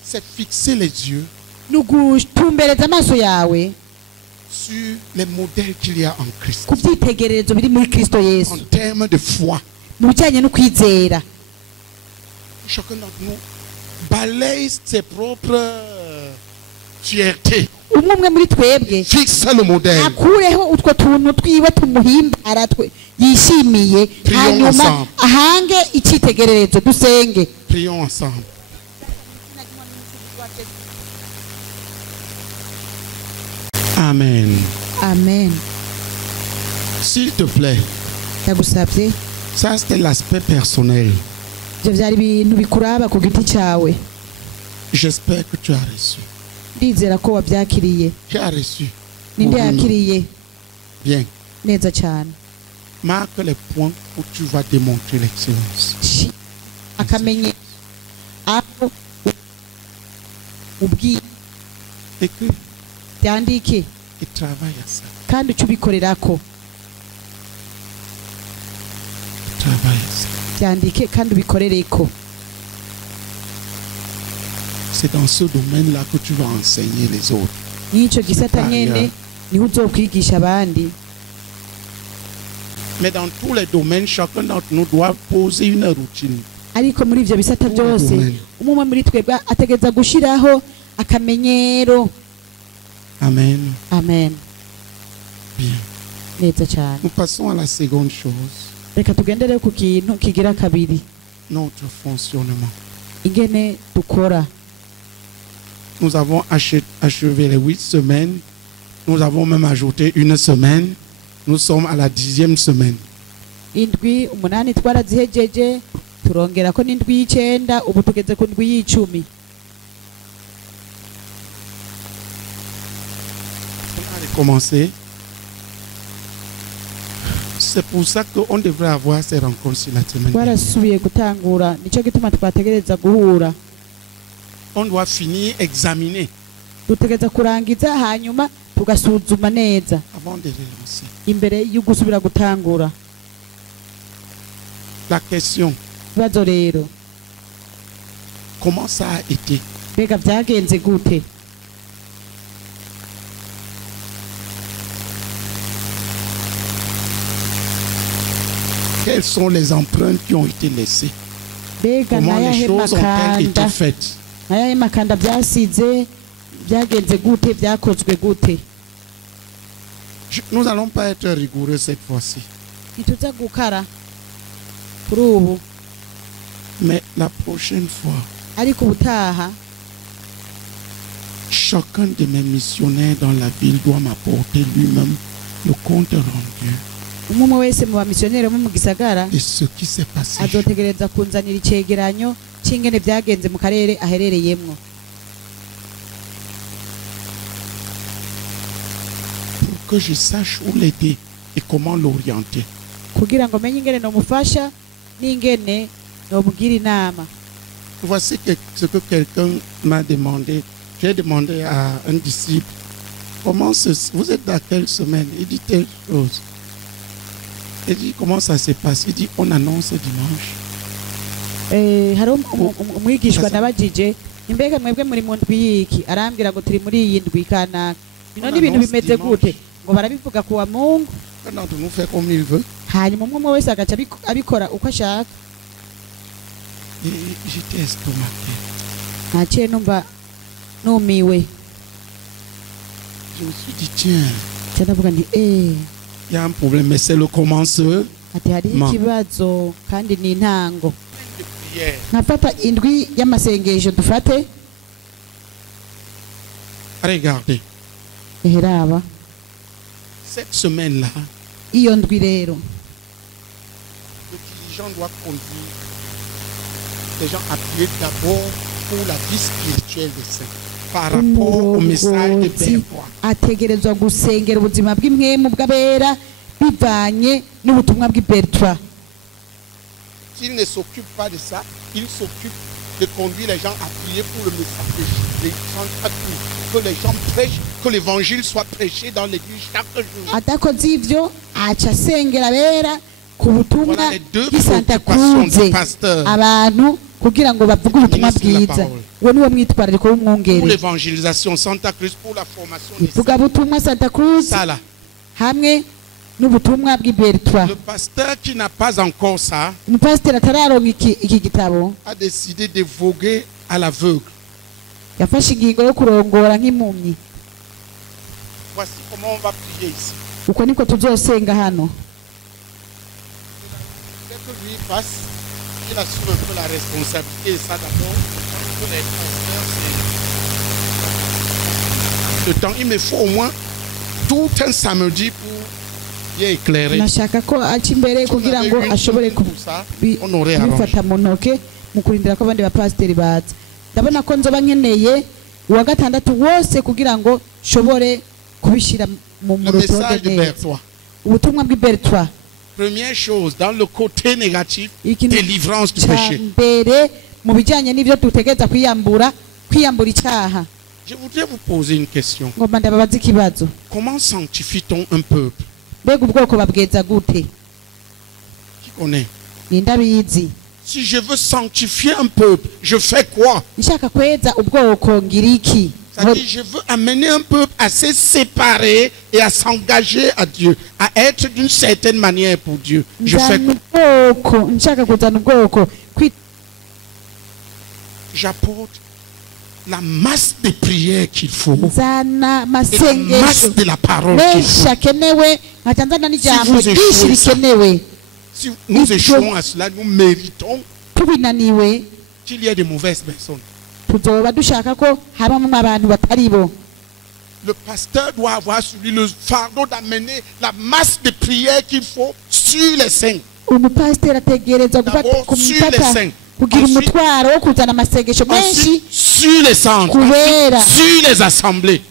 C'est fixer les yeux Nugutumbereza amaso yawe sur les modèles qu'il y a en Christ. ku byitegererezo biri muri Kristo Yesu. En termes de foi. Mu bijyanye no kwizera. Chacun d'entre nous balaye ses propres fiertés. Umwe muri twebwe Fixe le modèle. akureho utwo tuntu twiwe tumuhimbara yishimiye, hanyuma ahange icyitegererezo. Dusenge. Prions ensemble. Amen. Amen. S'il te plaît, Ndagusabye, ça c'était l'aspect personnel. ibyo byari ibintu bikuraba ku giti cyawe. J'espère que tu as reçu. Ndizera ko wabyakiriye. Tu as reçu. Ninde yakiriye Bien. neza cyane. Marque les points où tu vas démontrer l'excellence. Akamenye aho ubwi Écris byandike et travaille à ça. kandi ubikorerako. Travaille à ça. Byandike kandi ubikorereko. C'est dans ce domaine-là que tu vas enseigner les autres. N'icyo gisata nyene niho uzokwigisha abandi. Mais dans tous les domaines, chacun d'entre nous doit poser une routine. ariko muri ivyo bisata byose umwe muri twebwe ategeza gushiraho akamenyero. Amen. Amen. Bien. Neza cyane. Nous passons à la seconde chose. Reka tugendere ku kintu kigira kabiri. Notre fonctionnement. Ingene dukora. Nous avons achevé les 8 semaines. Nous avons même ajouté une semaine. Nous sommes à la 10e semaine. Indwi umunani twarazihejeje turongera ko n'indwi y'icenda ubu tugeze ku ndwi y'icumi. On a recommencé. C'est pour ça qu'on devrait avoir ces rencontres sur la semaine. Twarasubiye gutangura nico gituma twategereza guhura. On doit finir, examiner. Dutegereza kurangiza hanyuma tugasuzuma neza Avant de relancer. imbere yo gusubira gutangura. La question, Ikibazo rero comment ça a été? mbega byagenze gute? Quelles sont les empreintes qui ont été laissées? Mbega Comment les nayahe choses ont-elles été makanda faites? nayahe makanda byasize byagenze gute byakozwe gute? Nous n'allons pas être rigoureux cette fois-ci. Ntituza gukara kuri ubu Mais la prochaine fois, ariko ubutaha chacun de mes missionnaires dans la ville doit m'apporter lui-même le compte rendu umwe wese mu bamisiyoneri bo mu gisagara de ce qui s'est passé. azotegereza kunzanira icegeranyo c'ingene byagenze mu karere aherereyemwo Pour que je sache où l'aider et comment l'orienter. kugira ngo menye ingene nomufasha n'ingene nomugira inama. Voici ce que quelqu'un m'a demandé. J'ai demandé à un disciple, vous êtes dans quelle semaine? Il dit telle chose. Il dit, comment ça se passe? Il dit, on annonce dimanche. Hari umwigishwa nabajije imbega mwebwe muri mu ndwi yiki arambwira ngo turi muri iyi ndwi kanaka bino ni ibintu bimeze gute ngo barabivuga kuwa Mungu Chacun d'entre nous fait comme il veut. hanyuma umwe wese agaca abikora uko ashaka. Et j'étais estomaqué. Naciye numva numiwe Je me suis dit, tiens, ndavuga nti il y a un problème, mais c'est le commencement. ati hari Ma. ikibazo kandi ni intango. De prière. nkafata indwi y'amasengesho dufate Regardez, eheraba cette semaine-là, iyo ndwi rero le dirigeant doit conduire les gens appuyés d'abord pour la vie spirituelle des saints par rapport au message de Berthois. ategerezwa gusengera ubuzima bw'imwemu bw'abera bivanye n'ubutumwa bw'ibertwa. S'il ne s'occupe pas de ça, il s'occupe de conduire les gens appuyés pour le message de Jésus. Que les gens prêchent, que l'évangile soit prêché dans l'église chaque jour. Atakoze ivyo aca asengera abera ku butumwa Voilà les deux bw'Isanta préoccupations du Cruz pasteur. abantu kugira ngo bavuge ubutumwa Ministre de la bwiza. parole. Uwo niwo mwitwarariko Pour w'umwungere. l'évangélisation, Santa Cruz, pour la formation des saints. Ivuga butumwa Santa Cruz Ça là, hamwe n'ubutumwa bw'ibertwa. le pasteur qui n'a pas encore ça Umupasiteri atararonka iki gitabo a décidé de voguer à l'aveugle. yafashe ingingo yo kurongora nk'impumyi. Voici comment on va prier ici. Uko niko tuzosenga hano. Dès que lui passe, il assume un peu la responsabilité de ça d'abord. Que les pasteurs, c'est le temps. Il me faut au moins tout un samedi pour bien éclairer. Nashaka ko aca imbere kugira ngo ashobore Pour ça, on aurait arrangé. kubifata mu ntoke mu kurindira ko abandi bapasiteri baza. Ndabona ko nzoba nkeneye uwa gatandatu wose kugira ngo shobore kubishira mu Le message de rutonde neza. Berthois. Ubutumwa bw'ibertwa Première chose, dans le côté négatif, ikintu délivrance du ca péché. mbere mu bijyanye n'ibyo dutegereza kwiyambura icyaha. Je voudrais vous poser une question. Ngomba ndababaza ikibazo. Comment sanctifie-t-on un peuple? Mbega ubwoko babweza gute? Qui connaît? Ninde abizi? Si je veux sanctifier un peuple, je fais quoi? Nshaka kweza ubwoko ngira iki? Ça dit, je veux amener un peuple à se séparer et à s'engager à Dieu, à être d'une certaine manière pour Dieu. Je fais j'apporte la masse de prières qu'il faut et la masse de la parole qu'il faut. Si nous échouons à cela, nous méritons qu'il y ait de mauvaises personnes. Le pasteur doit avoir sur lui le fardeau d'amener la masse de prières qu'il faut sur les saints. D'abord sur les saints. Ensuite, sur les centres, sur les assemblées.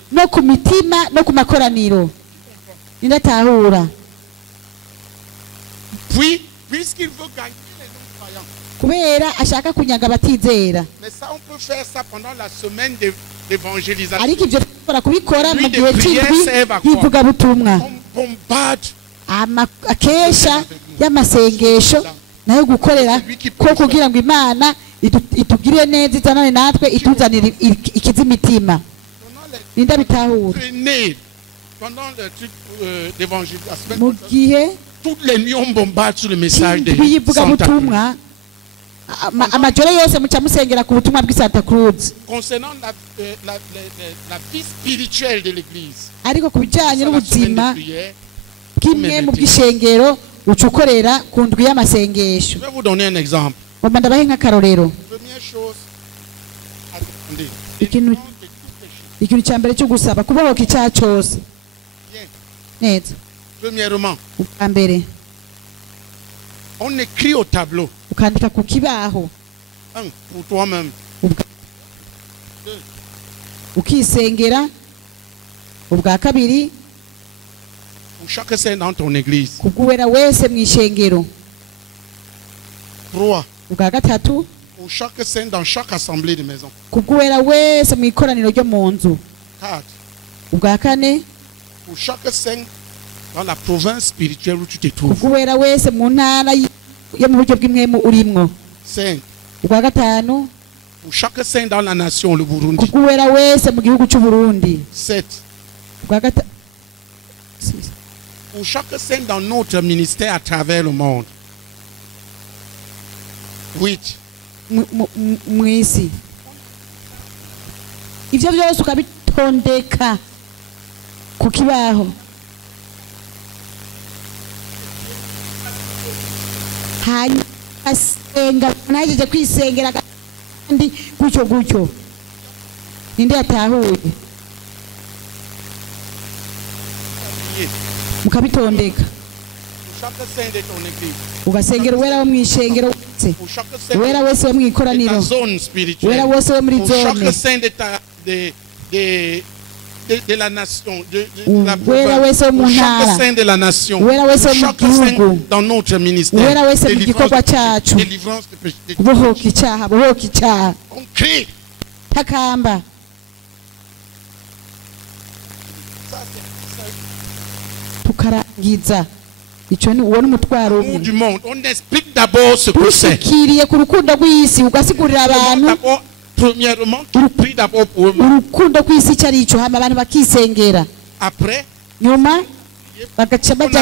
Puis, puisqu'il veut gagner les non-croyants. Mais ça, on peut faire ça pendant la semaine d'évangélisation. Lui, de prière servent à quoi? On bombarde. Nayo gukorera ko kugira ngo Imana itugire neza itanane natwe ituzanire ikizimitima ninda bitahura pendant le truc d'évangélisation mu gihe toutes les nuits on bombarde sur le message de bivuga butumwa amajoro yose muca musengera ku butumwa bw'Santa Cruz concernant la vie spirituelle de l'église ariko kubijanye n'ubuzima kimwe mu bw'ishengero ucukorera ku ndwi y'amasengesho. Je vais vous donner un exemple. Ndabahe nk'akarorero. Première chose, attendez. Ikintu cya mbere cyo gusaba kubohoka icyaha cyose. Neza. Premièrement, mbere on écrit au tableau. Ukandika ku kibaho. Un, pour toi-même. Deux. Ukisengera. Ubwa kabiri. Pour chaque saint dans ton église. Kuguwera wese mwishengero. 3. Ubwa gatatu. Pour chaque saint dans chaque assemblée de maison. Kuguwera wese mwikoraniro ryo mu nzu. 4. Ubwa kane. Pour chaque saint dans la province spirituelle où tu te trouves. Kuguwera wese mu ntara yo mu buryo bw'imwemu urimwo. 5. Ubwa gatanu. Pour chaque saint dans la nation le Burundi. Kuguwera wese mu gihugu cy'u Burundi. 7. Ubwa gatanu. Pour chaque saint dans notre ministère à travers le monde. 8. Mwisi. Ivyo byose ukabitondeka ku kibaho. Asenga naje kwisengera kandi gutyo ninde yatahuye mukabitondeka ugasengera uwera wo mwishengero uwera wese wo mwikoraniro uwera wese wo muri zone de la nation, de la province, chaque saint de la nation, chaque saint dans notre ministère, délivrance de péché. On crie. Takamba. Tukarangiza. L'amour du monde, on explique d'abord ce que c'est. D'abord, premièrement, tu pries d'abord pour eux-mêmes. Après, on a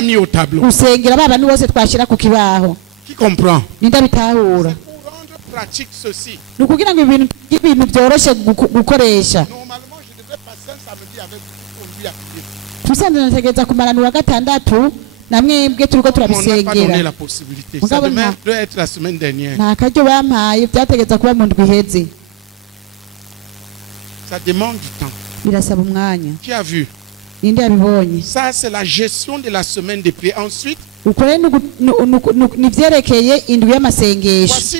mis au tableau. Qui comprend? C'est pour rendre pratique ceci. Normalement, je devrais passer un samedi avec vous. On n'a pas donné la possibilité. Ça doit être la semaine dernière. Ça demande du temps. Qui a vu? Ça, c'est la gestion de la semaine de prière. Ensuite, voici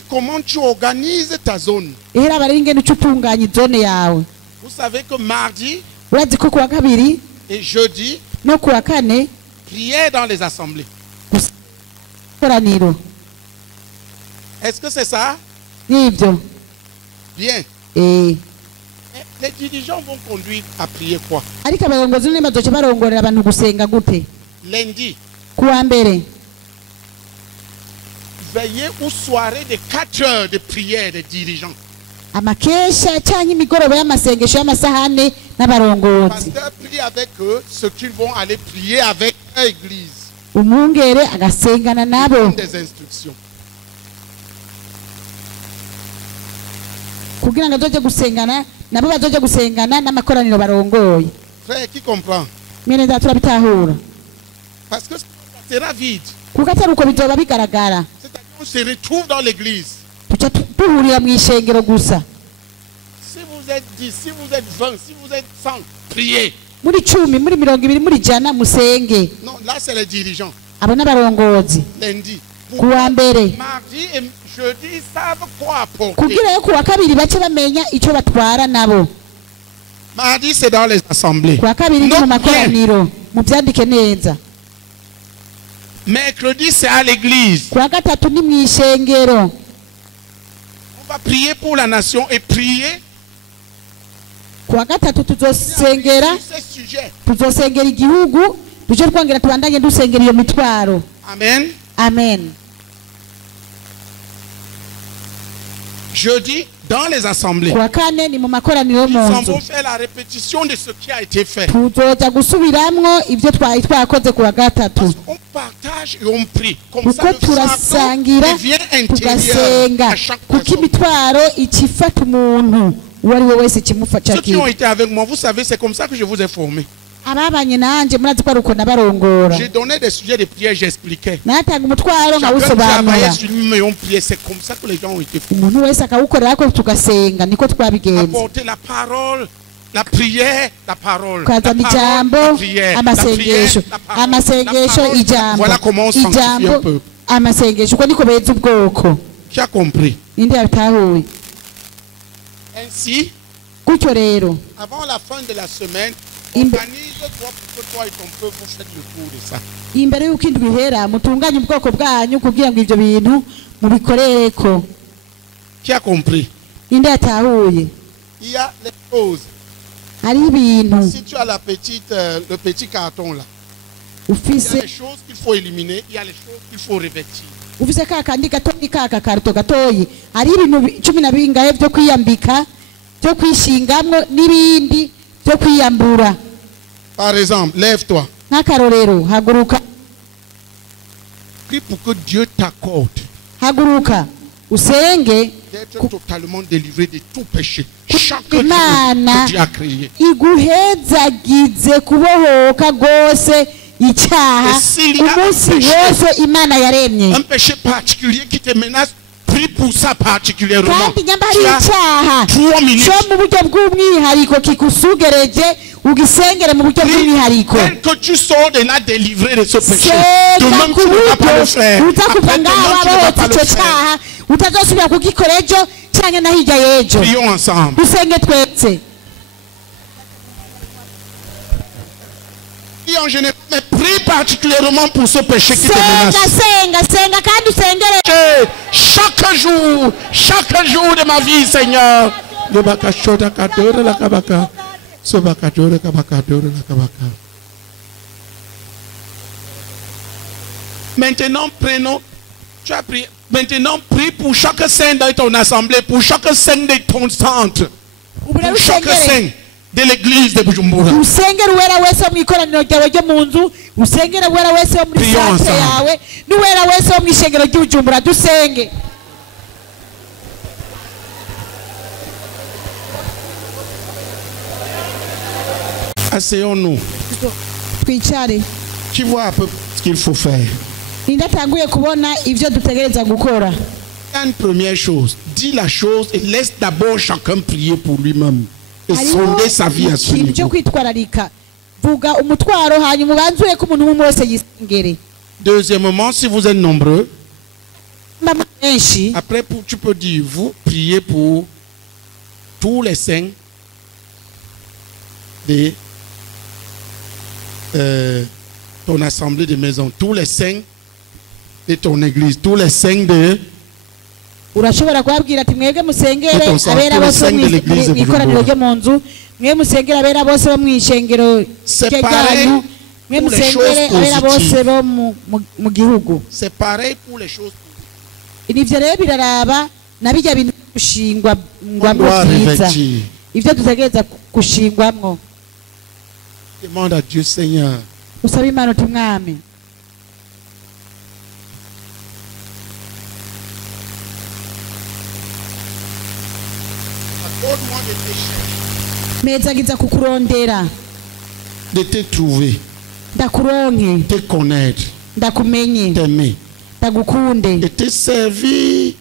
comment tu organises ta zone. Vous savez que mardi et jeudi, prière dans les assemblées. Est-ce que c'est ça? Bien. Les dirigeants vont conduire à prier quoi? Lundi. Veillez aux soirées de 4 heures de prière des dirigeants. amakesha cyangwa imigoroba y'amasengesho y'amasahane n'abarongozi Pasteur prie avec eux ce qu'ils vont aller prier avec l'église. umwungere agasengana nabo Des instructions. kugira ngo azoje gusengana nabo bazoje gusengana n'amakoraniro barongoye Frère, qui comprend? mwene data turabitahura Parce que ça sera vide. kuko atari uko bizoba bigaragara C'est-à-dire qu'on se retrouve dans l'église. tuca duhurira mu ishengero gusa Si vous êtes 10, si vous êtes 20, si vous êtes 100, priez. muri 10 muri 20 muri 100 musenge Non, là c'est les dirigeants. abo n'abarongozi Lundi. kuwa mbere Mardi et jeudi, ils savent quoi apporter. kugira yo kuwa kabiri bace bamenya icyo batwara nabo Mardi, c'est dans les assemblées. kuwa kabiri ni mu Note bien. makoraniro mubyandike neza Mercredi, c'est à l'église. kuwa gatatu ni mu ishengero On va prier pour la nation et prier kuwa gatatu tuzosengera sur ces sujets. tuzosengera igihugu tuje twongera tubandanye dusengera iyo mitwaro Amen. amen Jeudi, dans les assemblées, kuwa kane ni mu makoraniro yo nous mu en nzu vont faire la répétition de ce qui a été fait. tuzoja gusubiramwo ibyo twari twakoze kuwa gatatu Parce qu'on partage et on prie. Comme ça, kuko le fardeau turasangira devient intérieur tugasenga à chaque kuko personne. imitwaro ikifata umuntu uwo ari we wese kimufata Ceux qui ont été avec moi, vous savez, c'est comme ça que je vous ai formé. ababanye nanje murazi ko ari uko nabarongora J'ai donné des sujets de prière, j'expliquais. natanga umutwaro Chacun nkawusobanura travaillait sur lui, mais on priait. C'est comme ça que les gens ont été formés. umuntu wese akawukorera ko tugasenga niko twabigenza Apporter la parole, la prière, la parole. ukazana ijambo amasengesho amasengesho ijambo Voilà comment on sanctifie un ijambo peuple. amasengesho uko niko beza ubwoko Qui a compris? ninde yabitahuye Ainsi, gutyo rero avant la fin de la semaine, Imbe- organise-toi pour que toi et ton peuple vous faites le tour de ça. imbere y'uko indwi ihera mutunganye ubwoko bwanyu kugira ngo ibyo bintu mubikorereko Qui a compris? ninde yatahuye Il y a les choses. hariho ibintu Si tu as le petit carton là, il y a ufise les choses qu'il faut éliminer, il y a les choses qu'il faut revêtir. ufise ka kandi gatoyi ka kakarito gatoyi hariho ibintu 10 na bingahe byo kwiyambika byo kwishingamwo n'ibindi byo kwiyambura Par exemple, lève-toi. nk'akarorero haguruka Prie pour que Dieu t'accorde haguruka usenge d'être totalement délivré de tout péché. Chaque jour Imana que Dieu a créé. iguhezagize kubohoka rwose icyaha S'il y a un umunsi péché, wose imana yaremye un péché particulier qui te menace, prie pour ça particulièrement. kandi nyamba Tu hari as icyaha 3 minutes. cyo mu buryo bw'umwihariko kikusugereje ugisengere mu buryo bw'umwihariko Tel que tu sors de là délivré de ce péché. senga Demain ku tu ne vas pas le buryo faire. uza kuva Après ngaho demain tu ne vas pas wabohotse le icyo faire. cyaha utazosubira kugikora ejo cyangwa na hirya y'ejo Prions ensemble. dusenge twese Prie en général, mais prie particulièrement pour ce péché qui te senga menace. senga kandi usengere Chaque jour de ma vie, Seigneur. Le bakashoda kadore la kabaka. Ce bakadore kabakadore la kabaka. Maintenant, prenons. Tu as prié. Maintenant, prie pour chaque saint dans ton assemblée, pour chaque saint de ton centre, ubu rero pour chaque usengere saint de l'église de Bujumbura. usengere uwera wese wo mu ikoraniro ryawe ryo mu nzu usengere uwera wese wo muri Prions santere ensemble. yawe n'uwera wese wo mu ishengero ry'ubujumbura dusenge Asseyons-nous. twicare Qui voit un peu ce qu'il faut faire. ninde atanguye kubona ibyo dutegereza gukora Il y a une première chose. Dis la chose et laisse d'abord chacun prier pour lui-même. Et hariho sonder sa vie à ce ikintu cyo niveau. kwitwararika vuga umutwaro hanyuma ubanzure ko umuntu umwe wese yisengere Deuxièmement, si vous êtes nombreux, mama benshi après tu peux dire, vous priez pour tous les saints de ton assemblée de maison, tous les saints de ton église, tous les saints de... urashobora kubabwira ati mwebwe musengere Tutonsa, abera tous les bose bo saints de l'église de mu ikoraniro Bujumbura. ryo mu nzu mwe musengere abera bose bo mu ishengero C'est ryanyu pareil mwe pour les musengere choses abera bose positives. bo mu gihugu C'est pareil pour les choses. nivyo rero biraraba na bijya bintu gushingwa On doit bwiza revêtir. ivyo dutegereza gushingwamwo. Demande à Dieu, Seigneur, Usaba Imana uti mwami accorde-moi de te chercher, mezagiza kukurondera de te trouver, ndakuronke te connaître, ndakumenye t'aimer, ndagukunde et te servir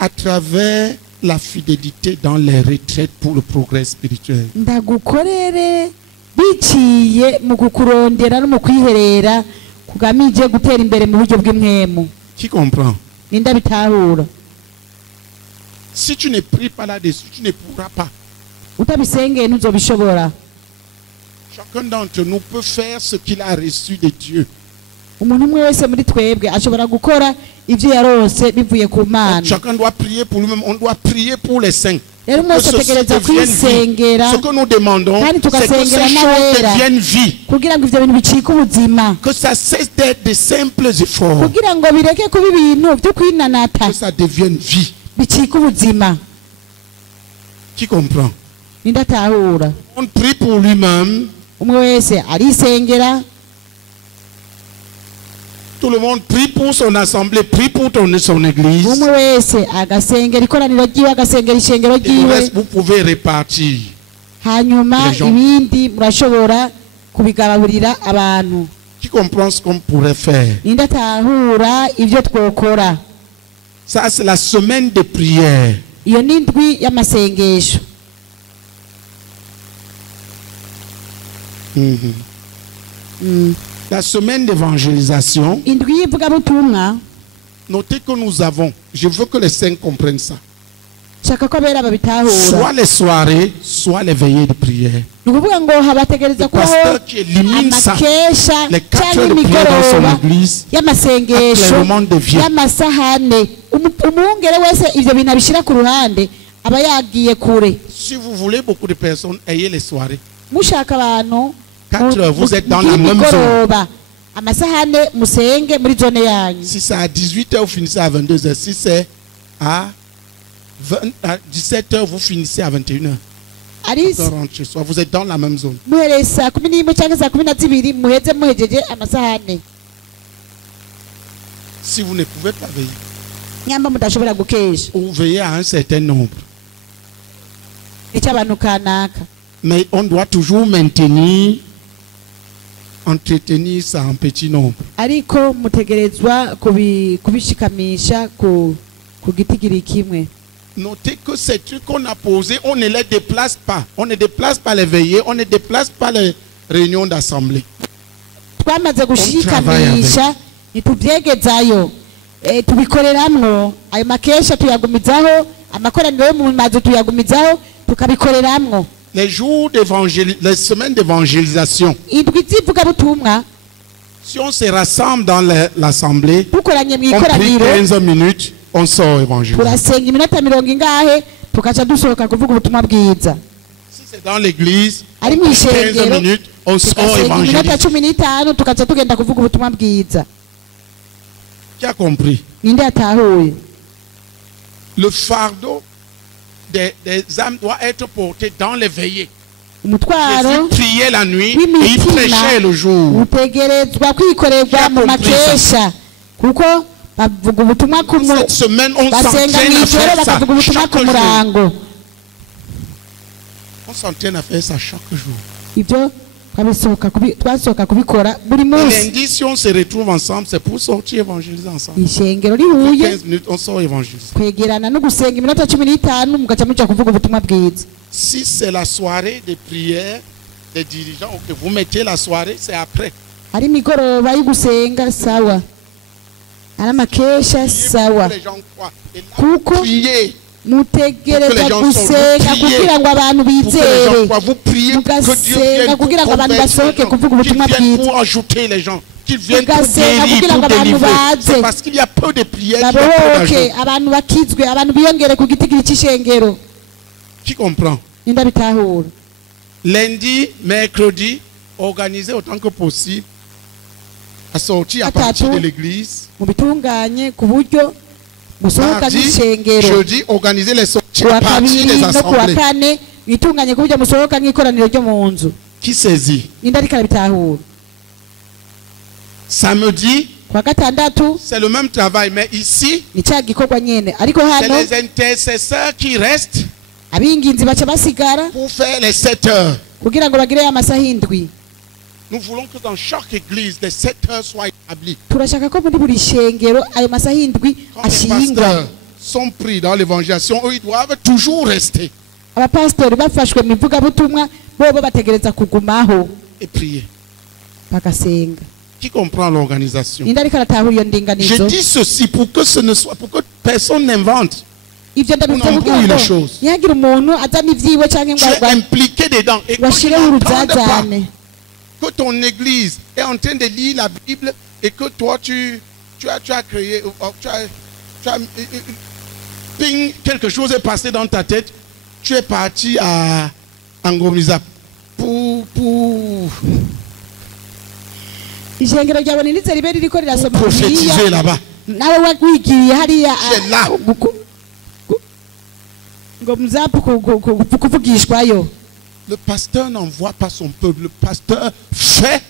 à travers la fidélité dans les retraites pour le progrès spirituel. ndagukorere biciye mu kukurondera no mu kwiherera kugamije gutera imbere mu buryo bw'imwemu. Qui comprend? Ninda bitahura Si tu ne pries pas là-dessus, tu ne pourras pas. utabisengeye ntuzobishobora. Chacun d'entre nous peut faire ce qu'il a reçu de Dieu. Umuntu umwe wese muri twebwe ashobora gukora ivyo yarose bivuye ku Mana. Chacun doit prier pour lui-même. On doit prier pour les saints. Rero Que mwese ceci ategereza devienne vie. kwisengera Ce que nous demandons, kandi c'est que tugasengera ces choses n'abera deviennent vie. kugira ngo ivyo bintu bicike ubuzima, Que ça cesse d'être de simples efforts. kugira ngo bireke kuba ibintu vyo kwinanata Que ça devienne vie. bicike ubuzima. Qui comprend? Ninda atahura On prie pour lui-même. umwe wese arisengera, Tout le monde prie pour son assemblée, prie pour son église. umwe wese agasengera ikoraniro ryiwe, agasengera ishengero Et le ryiwe, reste, vous pouvez répartir. hanyuma Les gens. ibindi murashobora kubigaburira abantu. Qui comprend ce qu'on pourrait faire? Ninda atahura ivyo twokora. Ça, c'est la semaine de prière. Iyo ni indwi y'amasengesho. La semaine d'évangélisation. Indwi y'ivugabutumwa. Notez que nous avons, je veux que les saints comprennent ça, Shaka ko abera babitahura. soit les soirées, soit les veillées de prière. Ni ukuvuga ngo habategereza Le kubaho pasteur qui élimine ça, amakesha les 4 cyangwa heures de prière dans imigoroba son église, y'amasengesho clairement devient. y'amasahane. Umwungere wese ivyo bintu abishira ku ruhande aba yagiye kure. Si vous voulez beaucoup de personnes, ayez les soirées. Mushaka abantu 4 heures, vous êtes dans la même zone. zone. Amasahane musenge muri zone yanyu. Si c'est à 18h, vous finissez à 22h. Si c'est à 17h, vous finissez à 21h. Ari Vous rentrez chez soi. Vous êtes dans la même zone. muhereye saa 11 cyangwa saa 12 muheze muhejeje amasahane. Si vous ne pouvez pas veiller, Nyamba mudashobora gukesha ou veiller à un certain nombre. icy'abantu kanaka. Mais on doit toujours entretenir ça en petit nombre. Ariko mutegerezwa kubishikamisha ku gitigiri kimwe. Notez que ces trucs qu'on a posés, on ne les déplace pas. On ne déplace pas les veillées, on ne déplace pas les réunions d'assemblée. Twamaze gushikamisha nitubyegezayo tubikoreramwo ayo makesha tuyagumizaho, amakoraniro yo mu mazu tuyagumizaho tukabikoreramwo. Les jours les semaines d'évangélisation, Indwi z'ivugabutumwa si on se rassemble dans l'assemblée, dukoranye mu on prie ikoraniro 15 minutes, on sort évangéliser. turasenga iminota 20 tukaca dusohoka kuvuga ubutumwa bwiza. Si c'est dans l'église, Ari on mu prie 15 ishengero minutes, on sort tugasenga iminota évangéliser. 15 tukaca tugenda kuvuga ubutumwa bwiza. Qui a compris? Ninde yatahuye? Le fardeau des âmes doit être porté dans les veillées. Umutwaro Jésus priait la nuit et il prêchait le jour. utegerezwa kwikorerwa mu makesha kuko bavuga ubutumwa ku Cette semaine, on basenga s'entraîne à mw'ijoro faire ça bakavuga ubutumwa chaque ku jour. murango. On s'entraîne à faire ça chaque jour. Ibyo twasohoka kubikora buri Et munsi. lundi, si on se retrouve ensemble, c'est pour sortir évangéliser ensemble. Ishengero rihuye 15 minutes, on sort évangéliser. kwegerana no gusenga iminota 15 mugaca muja kuvuga ubutumwa bwiza. Si c'est la soirée de prière des dirigeants, ok, vous mettez la soirée, c'est après. Ari imigoroba yo gusenga sawa, ari amakesha sawa, Les gens croient. Et là, kuko priez. mutegereza gusenga kugira ngo abantu bizere, mugasenga kugira ngo abantu basohoke kuvuga ubutumwa bwiza, pour ajouter les gens, qu'ils viennent pour mugasenga guérir, kugira ngo pour abantu délivrer. baze C'est parce qu'il y a peu de prières qu'il y a peu babohoke, d'ajout. abantu bakizwe, abantu biyongere ku gitigiri cy'ishengero. Qui comprend? Ninda bitahura. Lundi, mercredi, organisez autant que possible à sortir à Atatu. partir de l'église. Mubitunganye ku buryo musohoka Mardi, nk'ishengero jeudi, organisez les sorties kuwa parties kabiri des no kuwa assemblées. kane mwitunganye ku buryo musohoka nk'ikoraniro ryo mu nzu. Qui saisit? Ninde ariko arabitahura? Samedi, Kuwa gatandatu c'est le même travail, mais ici, ni cya gikorwa nyene, ariko c'est hano les intercesseurs qui restent abinginzi baca basigara pour faire les 7 heures. kugira ngo bagire amasaha indwi. Nous voulons que dans chaque église, les 7 heures soient établies. Turashaka ko muri buri shengero ayo masaha indwi Quand les ashingwa. pasteurs sont pris dans l'évangélisation, eux, ils doivent toujours rester Abapasitori bafashwe mu ivugabutumwa bobo bategereza kugumaho et prier. bagasenga. Qui comprend l'organisation? Ninde ariko aratahura iyo Je ndinganizo? dis ceci pour que ce ne soit, pour que personne n'invente. Ivyo ndabivuze On kugira embrouille ngo les choses. ntihagire umuntu azana ivyiwe canke Tu es impliqué dedans. Et quand ils washireho n'entendent pas uruzazane. que ton église est en train de lire la Bible et que toi, tu as créé, ping, quelque chose est passé dans ta tête, tu es parti à Angomisa pour Ishengero ryawe nirize ribe ririko rirasoma prophétiser Bibiliya, là-bas. nawe wagwigiriye hariya C'est là. ngo muzapu kuvugishwayo. Le pasteur n'envoie pas son peuple, le pasteur fait,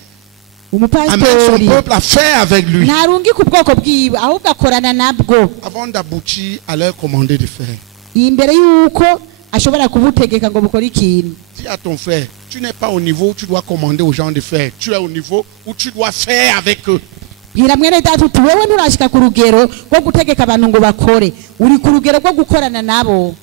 amène son Umupasitori peuple à faire avec lui ntarungi ku bwoko bwiwe ahubwo akorana nabwo avant d'aboutir à leur commander de faire. imbere y'uko ashobora kubutegeka ngo bukore ikintu. Dis à ton frère, tu n'es pas au niveau où tu dois commander aux gens de faire. Tu es au niveau où tu dois faire avec eux. Bwira mwene data uti wewe nturashika ku rugero rwo gutegeka abantu ngo bakore, uri ku rugero rwo gukorana nabo.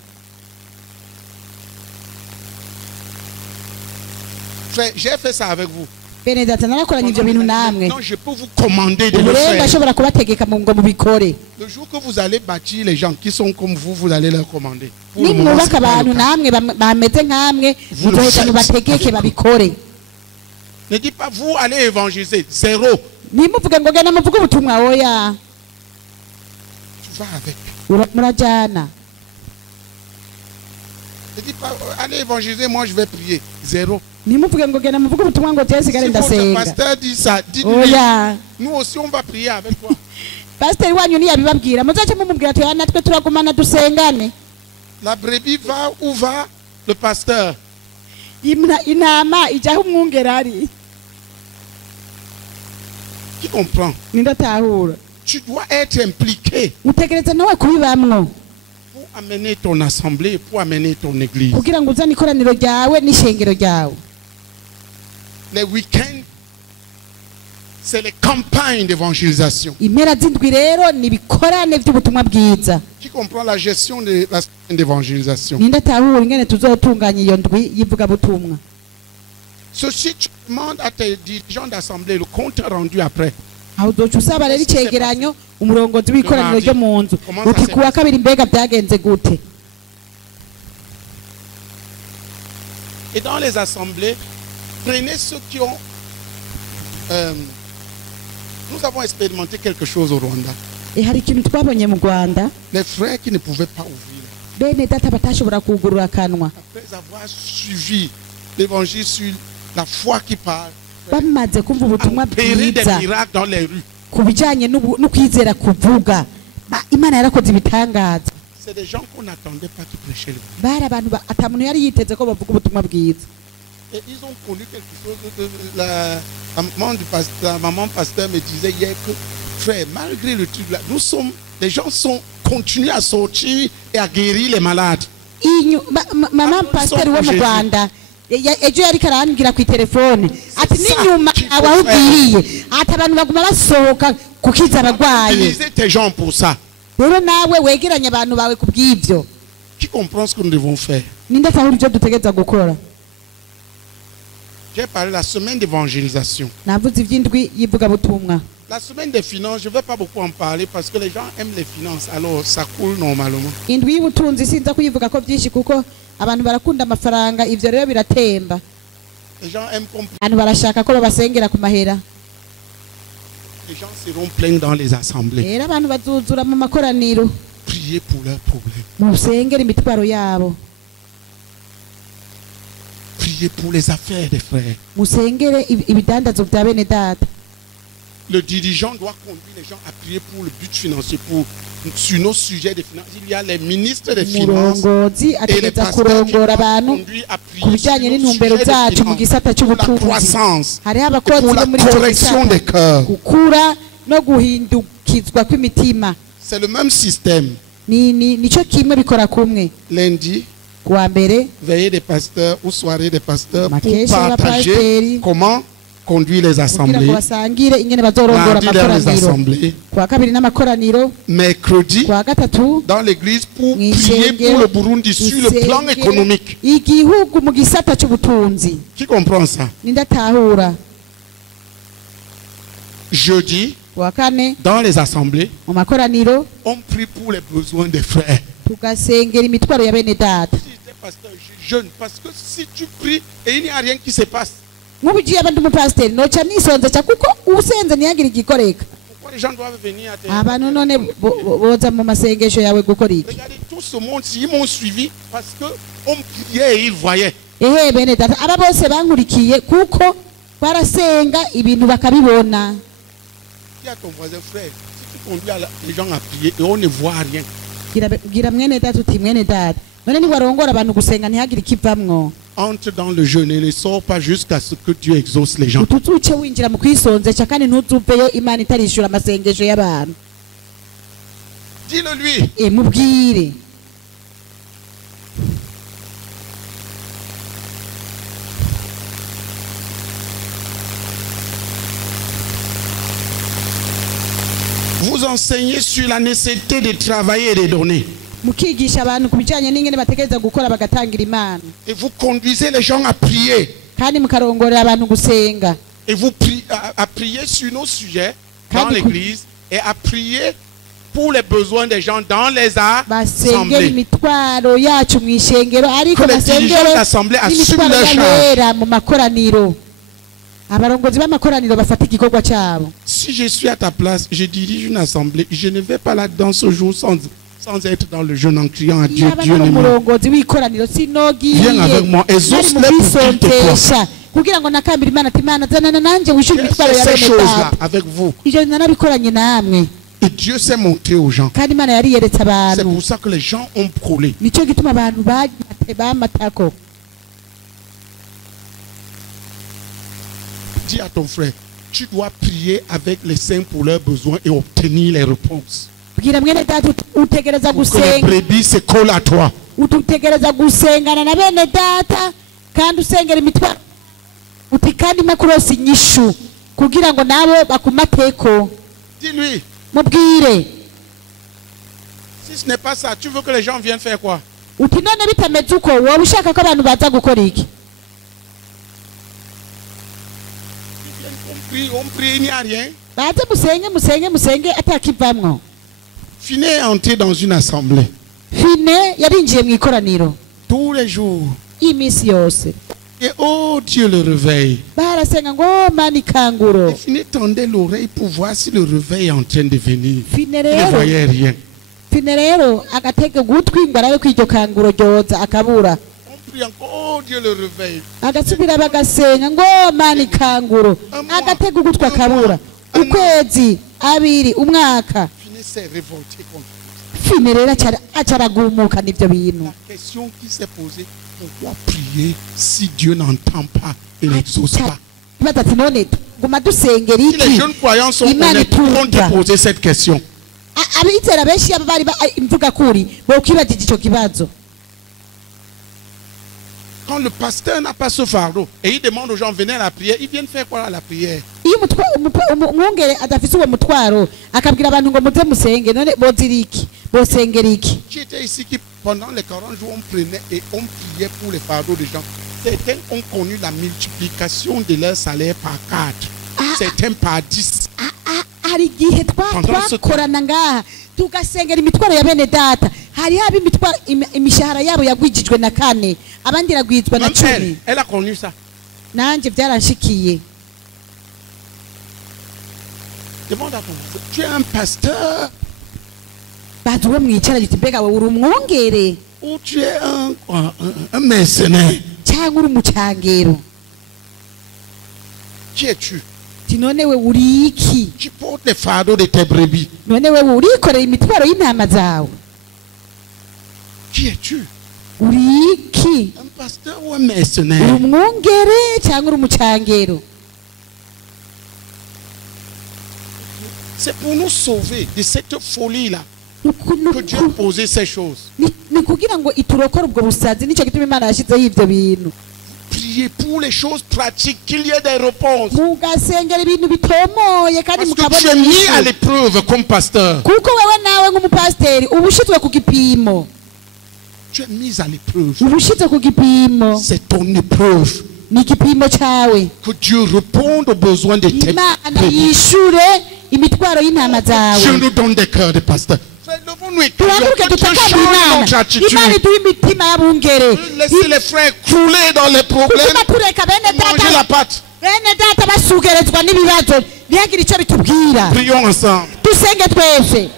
Frère, j'ai fait ça avec vous. Bene data narakoranye ivyo bintu namwe. Non, je peux vous commander de Ubu le rero faire. ndashobora kubategeka ngo mubikore. Le jour que vous allez bâtir les gens qui sont comme vous, vous allez leur commander. Pour le moment, nimwubaka c'est pas le abantu cas. namwe bameze nkamwe Vous le muzoheza faites mubategeke avec babikore. Ne dis pas, vous allez évangéliser. Zéro. Nimuvuge ngo genda muvuge ubutumwa oya, Tu vas avec. murajana. Ne dis pas, allez évangéliser, moi je vais prier. Zéro. Nimuvuge ngo genda muvuge ubutumwa ngo Si tesigare votre ndasenga pasteur dit ça, dites-lui, oya. nous aussi on va prier avec toi. Pasiteri wanyu ntiyabibabwira muzace mumubwira ati natwe turagumana dusengane. La brebis va où va le pasteur? Intama ijyaho umwungera ari. Qui comprend? Nindatahura Tu dois être impliqué utegereza nawe kubibamwo pour amener ton assemblée, pour amener ton église. kugira ngo uzane ikoraniro ryawe n'ishengero ryawe. Les week-ends, c'est les campagnes d'évangélisation. Impera z'indwi rero ni ibikorane by'ubutumwa bwiza. Qui comprend la gestion de la semaine d'évangélisation? Nindatahura ingene tuzotunganya iyo ndwi y'ivugabutumwa. Ceci, tu demandes à tes dirigeants d'assemblée le compte rendu après. Aho uzoca usaba rero icegeranyo umurongozi w'ikoraniro ryo mu nzu uti kuwa kabiri mbega byagenze gute. Et dans les assemblées, prenez ceux qui ont... nous avons expérimenté quelque chose au Rwanda. Hari ikintu twabonye mu Rwanda, Les frères qui ne pouvaient pas ouvrir. bene data batashobora kugurura akanwa Après avoir suivi l'évangile sur la foi qui parle, bamaze kumva ubutumwa opérer des bwiza miracles dans les rues. ku bijyanye n'ukwizera kuvuga. Imana yarakoze ibitangaza. C'est des gens qu'on n'attendait pas qui prêchaient le vent. Bari abantu ata muntu yari yiteze ko bavuga ubutumwa bwiza. Et ils ont connu quelque chose la maman pasteur me disait hier que, frère, malgré le truc là, les gens sont continuent à sortir et à guérir les malades. Mama pasiteri wo mu Rwanda ejo yari karambwira ku telefone ati n'inyuma awahubiriye ati abantu baguma basohoka kukiza abagwaye. Utilisez tes gens pour ça. Rero nawe wegeranye abantu bawe ku bw'ibyo. Qui comprend ce que nous devons faire? Ninde atahura ibyo dutegereza gukora? J'ai parlé de la semaine d'évangélisation. Navuze iby'indwi y'ivugabutumwa. La semaine des finances, je ne vais pas beaucoup en parler parce que les gens aiment les finances, alors ça coule normalement. Indwi y'ubutunzi sinza kuyivuga ko byinshi kuko abantu barakunda amafaranga, ivyo rero biratemba. Les gens aiment comprendre. Abantu barashaka ko babasengera ku mahera. Les gens seront pleins dans les assemblées. Rero abantu bazuzura mu makoraniro. Priez pour leurs problèmes. Musengera imitwaro yabo. Priez pour les affaires des frères. Musengere ibidandazo bya bene data. Le dirigeant doit conduire les gens à prier pour le but financier, pour sur nos sujets de finances. Il y a les ministres des finances umurongozi et les ategereza pasteurs qui kurongora doivent abantu conduire à prier ku bijyanye sur nos n'intumbero sujets de zacu mu finances, gisata pour la cy'ubutunzi croissance, hariho et abakozi pour bo la muri icyo correction gisata des cœurs. gukura no guhindukizwa kw'imitima C'est le même système. nicyo kimwe bikora kumwe Lundi, kuwa mbere veillée des pasteurs ou soirée des pasteurs pour Makesha partager y'abapasiteri comment conduire les kugira ngo assemblées. basangire ingene bazorongora Mardi, dans les amakoraniro assemblées. kuwa kabiri n'amakoraniro Mercredi, kuwa gatatu dans l'église pour Mu prier isengero, pour le Burundi sur le plan isengero, économique. igihugu mu gisata cy'ubutunzi Qui comprend ça? nindatahura Jeudi, kuwa kane dans les assemblées, mu makoraniro on prie pour les besoins des frères. tugasengera imitwaro ya bene data Si j'étais pasteur, je jeûne. Parce que si tu pries et il n'y a rien qui se passe, nk'ubu ugiye aba ndi umupasiteri noca nisonzeca kuko usenze ntiyagire igikoreka pourquoi les gens doivent venir à tes... abantu none boza mu masengesho yawe gukora iki Regardez, tout ce monde, ils m'ont suivi parce qu'on priait et ils voyaient. ehe bene data aba bose bankurikiye kuko barasenga ibintu bakabibona Dis à ton voisin, frère, si tu conduis les gens à prier et on ne voit rien, gira mwene data uti mwene data none niwarongora abantu gusenga ntihagire ikivamwo entre dans le jeûne et ne sors pas jusqu'à ce que Dieu exauce les gens. utuzuce winjira mu kwisonzesha kandi ntuzuveyo imana itarishura amasengesho y'abantu Dis-le lui. mubwire Vous enseignez sur la nécessité de travailler et de donner. mukigisha abantu ku bijyanye n'ingene bategereza gukora bagatangira imana Et vous conduisez les gens à prier. kandi mukarongorera abantu gusenga Et vous à prier sur nos sujets dans Kandi l'église et à prier pour les besoins des gens dans les basengera assemblées. imitwaro yacu mu ishengero ariko Que les dirigeants basengere d'assemblée assument n'imitwaro leur charge. y'abera mu makoraniro abarongozi b'amakoraniro bafata igikorwa cyabo Si je suis à ta place, je dirige une assemblée, je ne vais pas là-dedans ce jour sans être dans le jeûne en criant à Dieu, yaba Dieu nari ne me... umurongozi w'ikoraniro sinogiye Viens avec moi, exauce nari mu les pour toutes tes kwisonzesha kugira ngo nakambira imana ati imana zanana nanjye wishyure J'ai imitwaro fait ya ces bene choses-là data avec vous. ivyo nanabikoranye namwe Et Dieu s'est montré aux gens. kandi imana yari yeretse C'est abantu pour ça que les gens ont prôné. nicyo gituma abantu bamatako Dis à ton frère, tu dois prier avec les saints pour leurs besoins et obtenir les réponses. bwira mwene data utegereza Pour que les gusenga brebis se collent à toi. utegereza gusengana na bene data kandi usengera imitwaro uti kandi makurosi inyishu kugira ngo nabo bakumateko Dis-lui, mubwire si ce n'est pas ça, tu veux que les gens viennent faire quoi? uti none bitameze uko wowe ushaka ko abantu baza gukora iki On prie, il n'y a rien. baze musenge atakivamwo Fine est entré dans une assemblée. fine yarinjiye mu ikoraniro Tous les jours. iminsi yose Et oh Dieu le réveille. barasenga ngo mani kanguro Et Fine tendait l'oreille pour voir si le réveil est en train de venir. fine Il ne rero voyait rien. fine rero agatega ugutwi ngo arabe ko iryo kanguro ryoza akabura On prie encore, oh Dieu le réveille. agasubira bagasenga ngo mani kanguro agatega ugutwi akabura ukwezi abiri umwaka Fine s'est révolté contre fine rero acaragumuka n'ibyo bintu la question qui s'est posée. Pourquoi prier si Dieu n'entend pas et n'exauce pas? ibaza ati none guma dusengera Si les iki jeunes croyants sont Imana honnêtes, ils vont itumva. te poser cette question. abizera benshi aba bari imvuga kuri bokwibagije icyo kibazo Quand le pasteur n'a pas ce fardeau et il demande aux gens venez à la prière, ils viennent faire quoi à la prière? iyo umwungere adafise uwo mutwaro akabwira abantu ngo muze musenge none bozira iki bosengera iki Qui était ici qui pendant les 40 jours on prenait et on priait pour les fardeaux des gens. Certains ont connu la multiplication de leur salaire par 4, certains par 10. hari igihe twakorana ngaha tugasengera imitwaro ya bene data hariho ab'imitwaro imishahara yabo yagwijijwe na 4 abandi iragwizwa na Même 10 elle a connu ça. nanjye byaranshikiye Demande à ton frère, tu es un pasteur bazi uwo mwicara giti mbega wowe uri umwungere ou tu es un mercenaire? cyangwa uri umucangero Qui es-tu? none we uri iki? Tu portes les fardeaux de tes brebis. None we urikorera imitwaro y'intama zawe? Qui es-tu? Uri iki? Un pasteur ou un mercenaire? Uri umwungere cyangwa uri umucangero? C'est pour nous sauver de cette folie-là que Dieu a posé ces choses. Ni kugira ngo iturokore ubwo busazi, nicyo gituma Imana yashyizeho ibyo bintu. Priez pour les choses pratiques, qu'il y ait des réponses. Mugasengera ibintu bitomoye kandi Parce que tu es mis à l'épreuve comme pasteur. kuko wewe nawe nk'umupasiteri uba ushyizwe ku gipimo. Tu es mis à l'épreuve. Uba ushyizwe ku gipimo. C'est ton épreuve. Ni igipimo cyawe. Que Dieu réponde aux besoins de tes Imana brebis. yishure imitwaro y'intama zawe. Dieu nous donne des cœurs de pasteur. Devons-nous écrire turavuga que Dieu tutakamba change Imana. notre attitude. Imana iduha imitima y'abungere. Laissez les frères couler dans les problèmes. Gutuma tureka bene Manger la data pâte. bene data basugerezwa n'ibibazo ntihagire icyo bitubwira. Prions ensemble. Dusenge twese.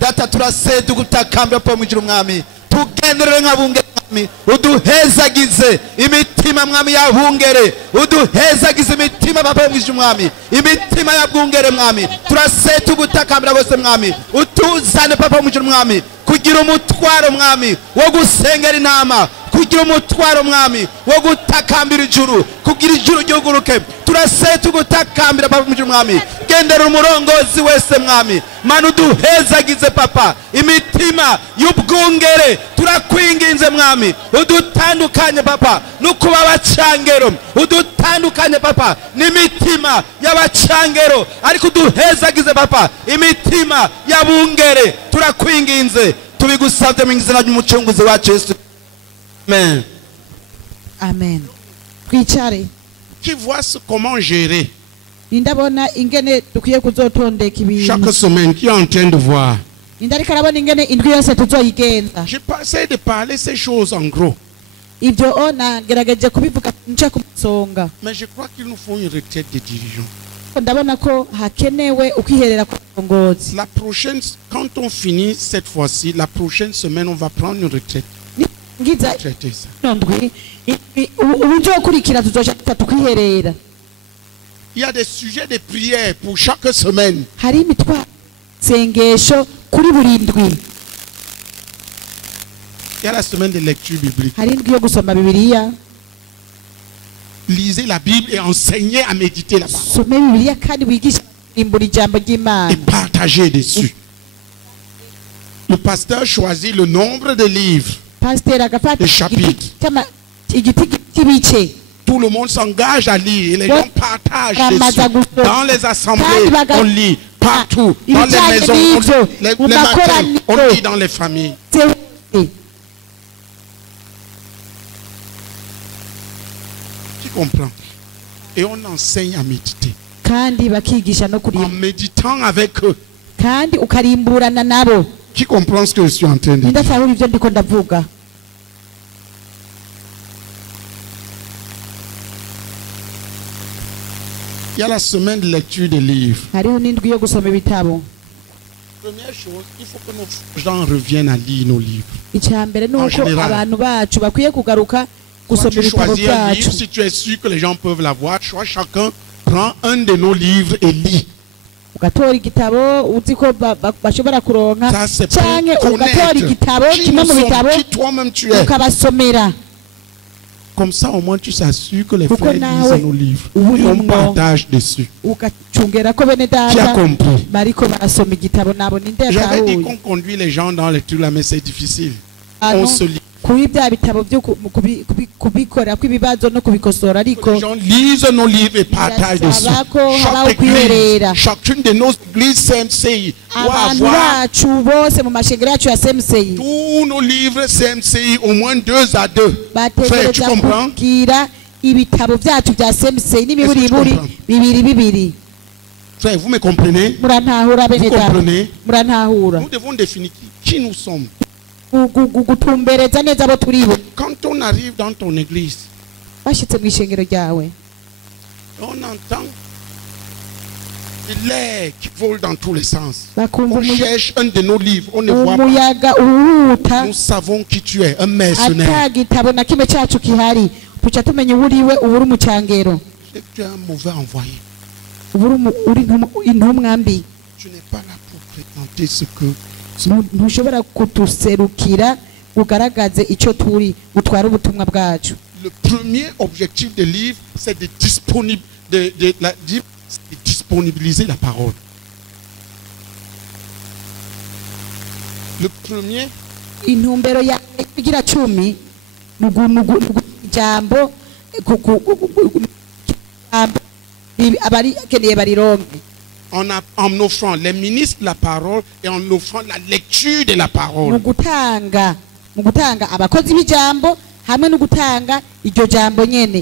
Data turase tugutakambira po mwijuru mwami tugenderere nk'abungere mwami uduhezagize imitima mwami y'abungere uduhezagize imitima papa mwijuru mwami imitima y'abungere mwami turase tugutakambira bose mwami utuzane papa mwijuru mwami kugira umutwaro mwami wo gusengera intama kugira umutwaro mwami wo gutakambira ijuru kugira ijuru ryuguruke turase tugutakambira papa mwijuru mwami gendera umurongozi wese mwami manu duhezagize papa imitima y'ubwungere turakwinginze mwami udutandukanye papa nukuba abacangero udutandukanye papa n'imitima y'abacangero ariko duhezagize papa imitima y'abungere turakwinginze tubigusabye mu izina ry'umucunguzi wacu Yesu. Amen. Amen. Twicare. Qui voit comment gérer Indabona ingene dukwiye kuzotondeka ibintu. chaque semaine, qui est en train de voir. Indariko arabona ingene indwi yose tuzoyigenza. J'ai passé de parler ces choses en gros. Ibyo ona gerageje kubivuga nca kumusonga. Mais je crois qu'il nous faut une retraite de dirigeants. Ndabona ko hakenewe ukwiherera ku bongozi. La prochaine, quand on finit cette fois-ci, la prochaine semaine, on va prendre une retraite. Ngiza Traiter ça. ndwi uburyo kurikira tuzoja tukwiherera. Il y a des sujets de prière pour chaque semaine. Hari imitwa sengesho kuri burindwi. Il y a la semaine de lecture biblique. Hari indwi yo gusoma Bibiliya. Lisez la Bible et enseignez à méditer la parole. Some Bibiliya kandi wigisha imbura ijambo ry'Imana. Et partagez dessus. Le pasteur choisit le nombre de livres. Pasteur agafata Les chapitres. igiti kibice. Tout le monde s'engage à lire et les Ouais. gens partagent Ramaza dessus. gusto. Dans les assemblées, Kandi baga- on lit partout. Ah, Dans les ibijanye maisons, n'ivyo, on lit. Les mu matins, makoraniro. on lit dans les familles. Tu comprends? Et on enseigne à méditer. Kandi bakigisha no En kurimba. méditant avec eux. Kandi ukarimburana nabo. Qui comprend ce que je suis en train de dire? Ndasahura ivyo ndiko ndavuga. Il y a la semaine de lecture des livres. Hariho n'indwi yo gusoma ibitabo. Première chose, il faut que nos gens reviennent à lire nos livres. Icyambere En nuko général. abantu bacu bakwiye kugaruka Quand gusoma tu ibitabo choisis un livre, byacu. si tu es sûr que les gens peuvent l'avoir, chacun prend un de nos livres et lit. Ugatora igitabo uzi ko bashobora kuronka Ça, c'est pour canke ugatora connaître igitabo qui kimwe nous mu sommes, bitabo qui toi-même tu es. ukabasomera. Comme ça, au moins, tu t'assures que les Kuko frères nawe lisent nos livres. uba Et on urimo partage dessus. ugacungera ko bene Qui a data compris? bariko barasoma igitabo nabo ninde J'avais dit yatahuye. qu'on conduit les gens dans les trucs là, mais c'est difficile. On Ano se lit. kuri bya bitabo byo kubikora kw'ibibazo no kubikosora ariko Les gens lisent nos livres et partagent dessus. birasaba ko habaho Chaque kwiherera. église, chacune de nos églises CMCI doit abantu avoir bacu bose mu mashengero yacu ya semuseyi tous nos livres CMCI au moins 2 à 2. Frère, tu bategereza comprends? kugira ibitabo byacu bya semuseyi n'imiburiburi Est-ce que tu comprends? bibiri bibiri. Frère, vous me comprenez? Murantahura bene Vous data, comprenez? murantahura. Nous devons définir qui nous sommes. Gutumbereza neza abo turi bo. Quand on arrive dans ton église, Bashitse mu ishengero ryawe on entend l'air qui vole dans tous les sens. bakumva On cherche un de nos livres, on ne voit pas. umuyaga uhuta Nous savons qui tu es, un mercenaire. ata gitabo na kimwe cyacu kihari tuca tumenya uburiwe uburi umucangero Tu es un mauvais envoyé. uri intumwa mbi. Tu n'es pas là pour présenter ce que... ntushobora kutuserukira ugaragaze icyo turi utwara ubutumwa bwacu. Le premier objectif des livres, c'est de disponibiliser la parole. Le premier... intumbero ya igira 10 ijambo abari akeneye barironke en offrant les ministres la parole et en offrant la lecture de la parole. mu gutanga abakozi b'ijambo hamwe no gutanga iryo jambo nyene